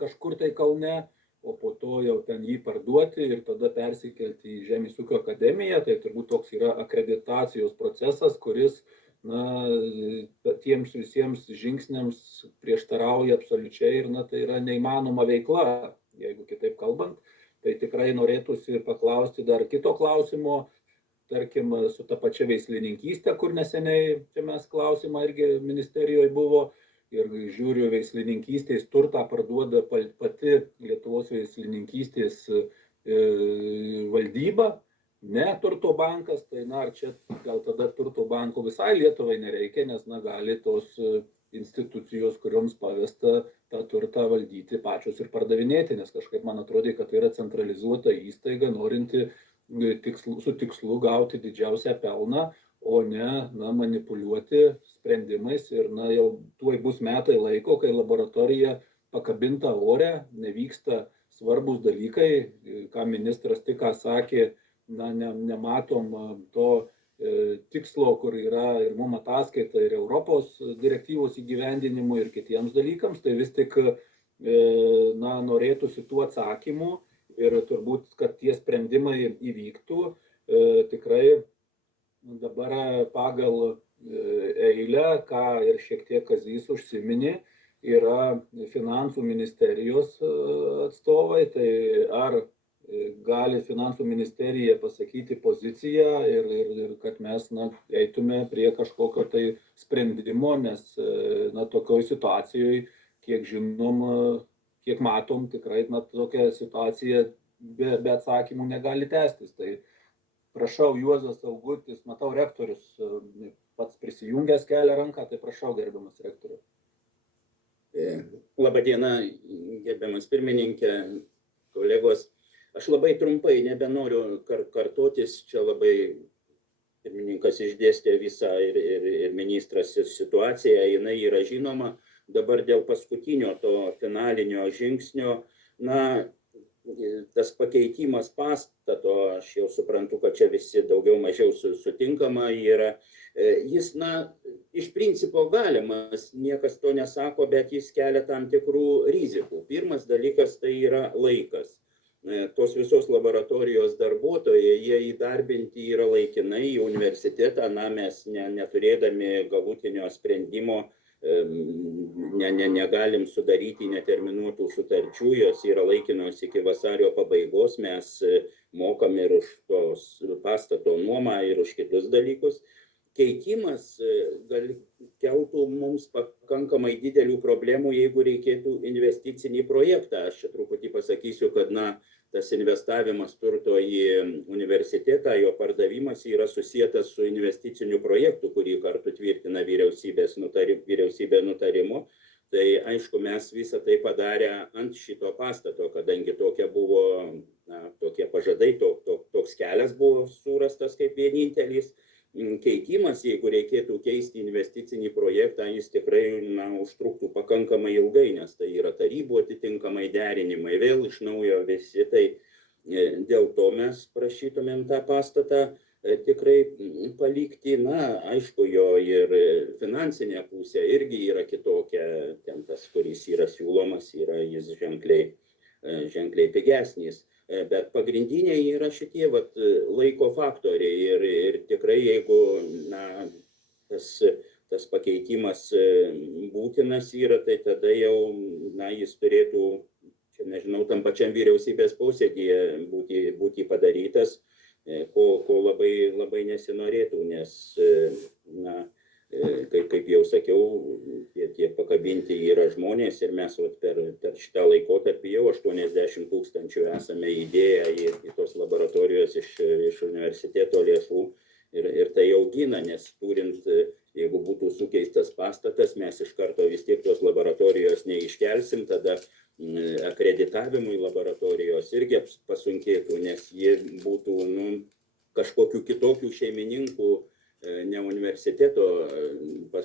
kažkur tai Kaune, o po to jau ten jį parduoti ir tada persikelti į Žemės ūkio akademiją. Tai turbūt toks yra akreditacijos procesas, kuris tiems visiems žingsniams prieštarauja absoliučiai ir tai yra neįmanoma veikla, jeigu kitaip kalbant. Tai tikrai norėtųsi paklausti dar kito klausimo, tarkim, su ta pačia veislininkystė, kur neseniai čia mes klausimą irgi ministerijoje buvo, ir žiūriu, veislininkystės turtą parduoda pati Lietuvos veislininkystės valdyba, ne Turto bankas, tai ar čia gal tada Turto banko visai Lietuvai nereikia, nes gali tos institucijos, kurioms pavesta tą turtą valdyti pačios ir pardavinėti, nes kažkaip man atrodė, kad tai yra centralizuota įstaiga, norinti su tikslu gauti didžiausią pelną, o ne manipuliuoti sprendimais. Ir jau tuoj bus metai laiko, kai laboratorija pakabinta ore, nevyksta svarbus dalykai, ką ministras tik ką sakė, nematom to tikslo, kur yra ir mum ataskaita, ir Europos direktyvos įgyvendinimui, ir kitiems dalykams. Tai vis tik norėtųsi tų atsakymų ir turbūt, kad tie sprendimai įvyktų. Tikrai dabar pagal eilę, ką ir šiek tiek Kazys užsiminė, yra finansų ministerijos atstovai. Tai ar gali finansų ministerija pasakyti poziciją ir kad mes eitume prie kažkokio tai sprendimo, nes tokioj situacijoje, kiek žinom, kiek matom, tikrai tokia situacija be atsakymų negali tęstis. Tai prašau, Juozas Augutis, matau, rektorius pats prisijungęs kelia ranką, tai prašau, gerbiamas rektoriau. Labadiena, gerbiamas pirmininkė, kolegos. Aš labai trumpai nebenoriu kartotis, čia labai pirmininkas išdėstė visą ir ministras situaciją, jinai yra žinoma. Dabar dėl paskutinio to finalinio žingsnio, na, tas pakeitimas pastato, aš jau suprantu, kad čia visi daugiau mažiau sutinkama yra. Jis, na, iš principo galimas, niekas to nesako, bet jis kelia tam tikrų rizikų. Pirmas dalykas tai yra laikas. Tos visos laboratorijos darbuotojai, jie įdarbinti yra laikinai į universitetą, na, mes neturėdami galutinio sprendimo negalim sudaryti neterminuotų sutarčių, jos yra laikinos iki vasario pabaigos, mes mokam ir už tos pastato nuomą ir už kitus dalykus. Keitimas keltų mums pakankamai didelių problemų, jeigu reikėtų investicinį projektą. Aš čia truputį pasakysiu, kad, na, tas investavimas turto į universitetą, jo pardavimas yra susietas su investiciniu projektu, kurį kartu tvirtina vyriausybė nutarimu. Tai aišku, mes visą tai padarę ant šito pastato, kadangi tokie buvo, na, tokie pažadai, toks kelias buvo surastas kaip vienintelis. Keitimas, jeigu reikėtų keisti investicinį projektą, jis tikrai, na, užtruktų pakankamai ilgai, nes tai yra tarybų atitinkamai derinimai, vėl iš naujo visi. Tai dėl to mes prašytumėm tą pastatą tikrai palikti. Na, aišku, jo ir finansinė pusė irgi yra kitokia, ten tas, kuris yra siūlomas, yra jis ženkliai pigesnis. Bet pagrindiniai yra šitie laiko faktoriai ir tikrai, jeigu, na, tas pakeitimas būtinas yra, tai tada jau, na, jis turėtų, čia nežinau, tam pačiam vyriausybės posėdyje būti padarytas, ko labai nesinorėtų, nes, na, kaip jau sakiau, tie pakabinti yra žmonės ir mes per šitą laikotarpį jau 80 000 esame įdėję į tos laboratorijos iš universiteto lėšų ir tai augina, nes turint, jeigu būtų sukeistas pastatas, mes iš karto vis tiek tos laboratorijos neiškelsim, tada akreditavimui laboratorijos irgi pasunkėtų, nes jie būtų, nu, kažkokių kitokių šeimininkų, ne universiteto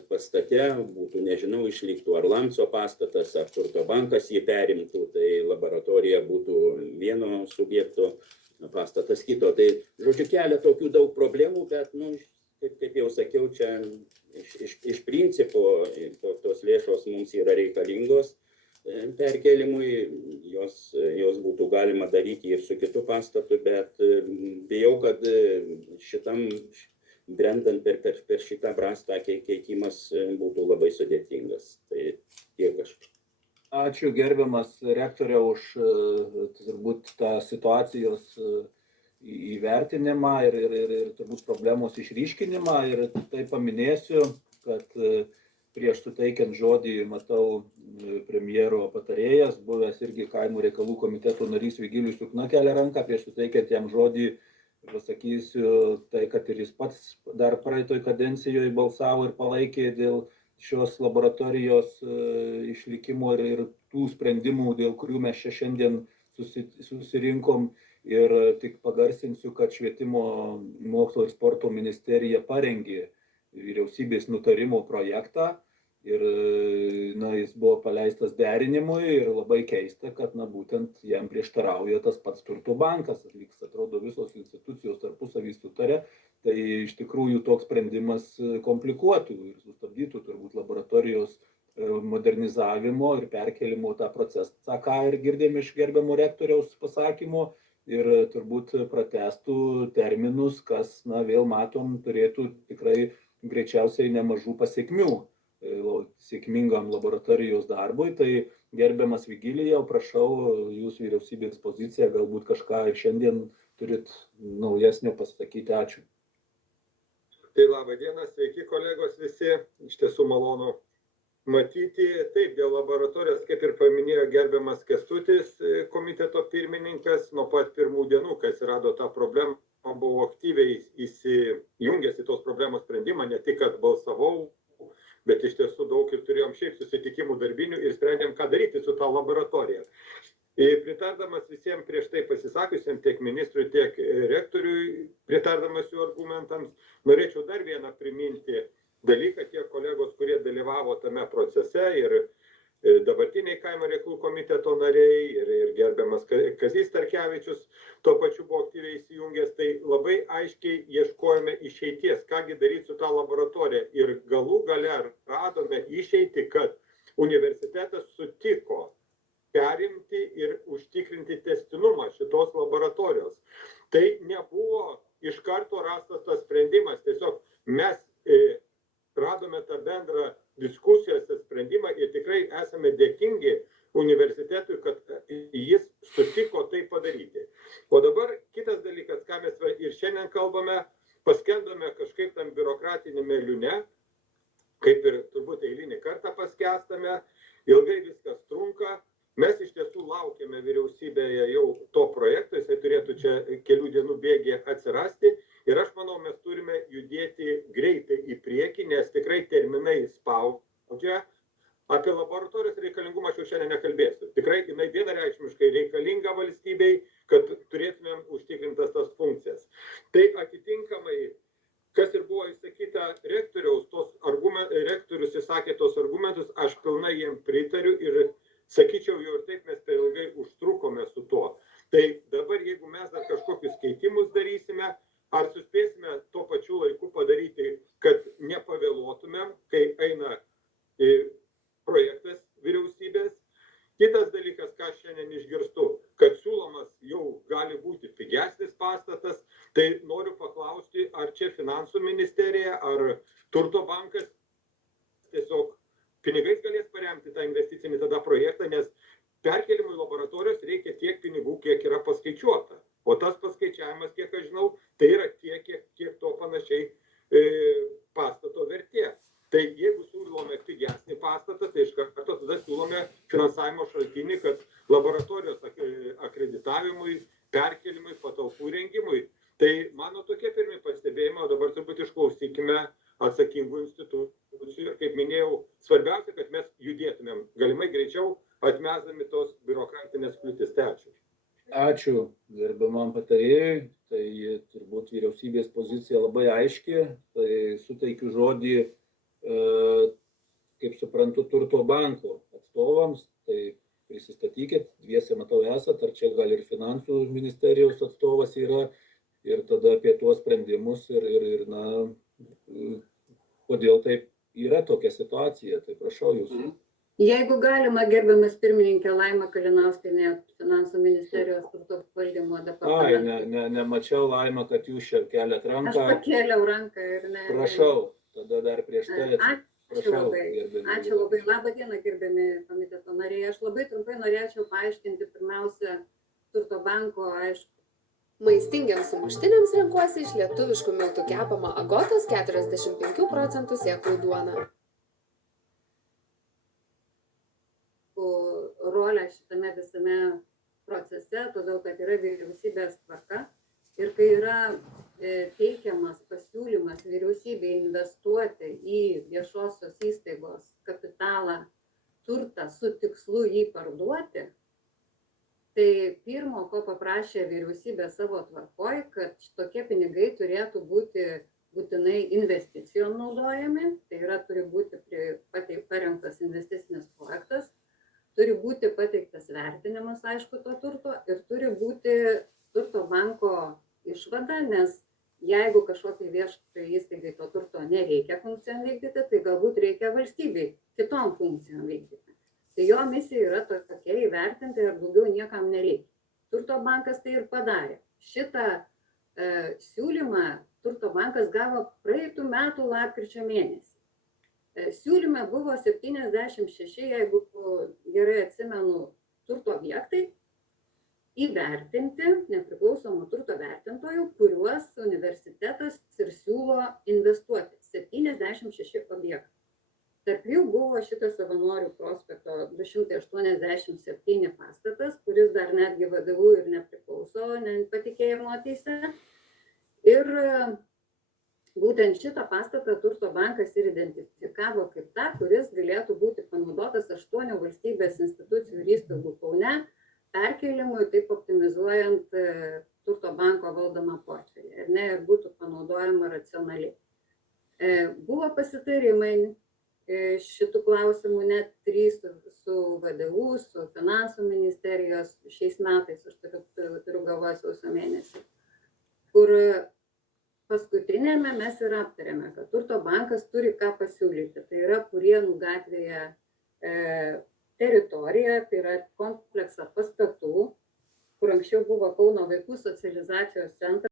pastate, būtų, nežinau, išliktų ar Lamco pastatas, ar Turto bankas jį perimtų, tai laboratorija būtų vieno subjekto, pastatas kito. Tai, žodžiu, kelia tokių daug problemų, bet, nu, kaip jau sakiau, čia iš principo tos lėšos mums yra reikalingos perkelimui, jos būtų galima daryti ir su kitu pastatu, bet bijau, kad šitam brendant per šitą brastą keitimas būtų labai sudėtingas. Tai tiek aš. Ačiū, gerbiamas rektoriau, už turbūt tą situacijos įvertinimą ir turbūt problemos išryškinimą. Ir tai paminėsiu, kad prieš suteikiant žodį, matau, premjero patarėjas, buvęs irgi kaimo reikalų komiteto narys Vigilijus Jukna kelia ranką, prieš suteikiant jam žodį pasakysiu tai, kad ir jis pats dar praeitoj kadencijoje balsavo ir palaikė dėl šios laboratorijos išlikimo ir tų sprendimų, dėl kurių mes čia šiandien susirinkom. Ir tik pagarsinsiu, kad Švietimo, mokslo ir sporto ministerija parengė vyriausybės nutarimo projektą ir, na, jis buvo paleistas derinimui ir labai keista, kad, na, būtent jam prieštarauja tas pats Turto bankas. Lygs, atrodo, visos institucijos tarpusavy sutarė, tai iš tikrųjų toks sprendimas komplikuotų ir sustabdytų turbūt laboratorijos modernizavimo ir perkelimo tą procesą, ką ir girdėjome iš gerbiamo rektoriaus pasakymo, ir turbūt pratęstų terminus, kas, na, vėl matom, turėtų tikrai greičiausiai nemažų pasiekmių sėkmingam laboratorijos darbui. Tai gerbiamas Vigilijau, prašau, jūs vyriausybės poziciją, galbūt kažką ir šiandien turit naujesnio pasakyti. Ačiū. Tai labą dieną, sveiki kolegos visi, iš tiesų malonu matyti. Taip, dėl laboratorijos, kaip ir paminėjo gerbiamas Kęstutis, komiteto pirmininkas, nuo pat pirmų dienų, kai atsirado ta problema, buvau aktyviai įsijungęs į tos problemos sprendimą, ne tik, kad balsavau, bet iš tiesų daug ir turėjom šiaip susitikimų darbinių ir sprendėm, ką daryti su tą laboratoriją. Ir pritardamas visiems prieš tai pasisakiusiems, tiek ministrui, tiek rektoriui, pritardamas jų argumentams, norėčiau dar vieną priminti dalyką, tie kolegos, kurie dalyvavo tame procese ir dabartiniai kaimo reikalų komiteto nariai ir gerbiamas Kazys Starkevičius tuo pačiu buvo aktyviai įsijungęs, tai labai aiškiai ieškojame išeities, kągi daryti su tą laboratoriją. Ir galų gale radome išeitį, kad universitetas sutiko perimti ir užtikrinti testinumą šitos laboratorijos. Tai nebuvo iš karto rastas tas sprendimas, tiesiog mes radome tą bendrą diskusijose sprendimą ir tikrai esame dėkingi universitetui, kad jis sutiko tai padaryti. O dabar kitas dalykas, ką mes ir šiandien kalbame, paskendome kažkaip tam biurokratinėme liūne, kaip ir turbūt eilinį kartą paskestame, ilgai viskas trunka. Mes iš tiesų laukiame vyriausybėje jau to projekto, jisai turėtų čia kelių dienų bėgyje atsirasti. Ir aš manau, mes turime judėti greitai į priekį, nes tikrai terminai spaudžia. Apie laboratorijos reikalingumą aš jau šiandien nekalbėsiu. Tikrai jinai vienareikšmiškai reikalinga valstybei, kad turėtumėm užtikrintas tas funkcijas. Tai atitinkamai, kas ir buvo įsakyta rektoriaus, rektorius įsakė tos argumentus, aš pilnai jiem pritariu ir sakyčiau, jau ir taip mes per ilgai užtrukome su tuo. Tai dabar, jeigu mes dar kažkokius keitimus darysime, ar suspėsime tuo pačiu laiku padaryti, kad nepavėluotumėm, kai eina projektas vyriausybės. Kitas dalykas, ką šiandien išgirstu, kad siūlomas jau gali būti pigesnis pastatas, tai noriu paklausti, ar čia finansų ministerija, ar turto bankas tiesiog pinigais galės paremti tą investicinį tada projektą, nes perkelimui laboratorijos reikia tiek pinigų, kiek yra paskaičiuota. O tas paskaičiavimas, kiek aš žinau, tai yra tiek, kiek to panašiai pastato vertė. Tai jeigu siūlome pigesnį pastatą, tai iš karto tada siūlome finansavimo šaltinį, kad laboratorijos akreditavimui, perkelimui, patalpų rengimui. Tai mano tokie pirmi pastebėjimai, o dabar turbūt išklausykime atsakingų institucijų. Ir kaip minėjau, svarbiausia, kad mes judėtumėm galimai greičiau, atmesdami tos biurokratinės kliūtis. Ačiū. Ačiū gerbiamam patarėjui. Tai turbūt vyriausybės pozicija labai aiški. Tai suteikiu žodį, kaip suprantu, turto banko atstovams. Tai prisistatykit, dviese matau esat, ar čia gal ir finansų ministerijos atstovas yra. Ir tada apie tuos sprendimus ir kodėl taip yra tokia situacija. Tai prašau jūsų. Jeigu galima, gerbiamas pirmininkė Laima Kalinauskienė, finansų ministerijos turto valdymo departamento. Nemačiau, Laima, kad jūs čia keliat ranką. Aš pakėliau ranką ir ne. Prašau, tada dar prieš tai. Ačiū labai. Labą dieną, gerbiami komiteto nariai. Aš labai trumpai norėčiau paaiškinti pirmiausia turto banko, aišku. Maistingiams sumuštiniams renkuosi iš lietuviškų miltų kepamą Agotos 45% sėklų duoną. Rolę šitame visame procese, todėl kad yra vyriausybės tvarka ir kai yra teikiamas pasiūlymas vyriausybei investuoti į viešosios įstaigos kapitalą turtą su tikslu jį parduoti, tai pirmo, ko paprašė vyriausybė savo tvarkoj, kad tokie pinigai turėtų būti būtinai investicijom naudojami, tai yra turi būti parengtas investicinis projektas, turi būti pateiktas vertinimas, aišku, to turto ir turi būti turto banko išvada, nes jeigu kažkokiai viešai įstaigai to turto nereikia funkcijom vykdyti, tai galbūt reikia valstybei kitom funkcijom vykdyti. Tai jo misija yra tokia įvertinti ir daugiau niekam nereikia. Turto bankas tai ir padarė. Šitą siūlymą turto bankas gavo praeitų metų lapkričio mėnesį. Siūlyme buvo 76, jeigu gerai atsimenu, turto objektai įvertinti nepriklausomų turto vertintojų, kuriuos universitetas ir siūlo investuoti. 76 objektai. Tarp jų buvo šitas Savanorių prospekto 287 pastatas, kuris dar netgi VDU ir nepriklauso patikėjimo teise. Ir būtent šitą pastatą Turto bankas ir identifikavo kaip tą, kuris galėtų būti panaudotas 8 valstybės institucijų ir įstaigų Kaune perkėlimui, taip optimizuojant Turto banko valdomą portfelį ir būtų panaudojama racionaliai. Buvo pasitarimai šitų klausimų net 3 su VDU, su Finansų ministerijos šiais metais, aš turiu galvoje sausio mėnesį, kur paskutinėme mes ir aptarėme, kad Turto bankas turi ką pasiūlyti. Tai yra Purienų gatvėje teritorija, tai yra kompleksą pastatų, kur anksčiau buvo Kauno vaikų socializacijos centras.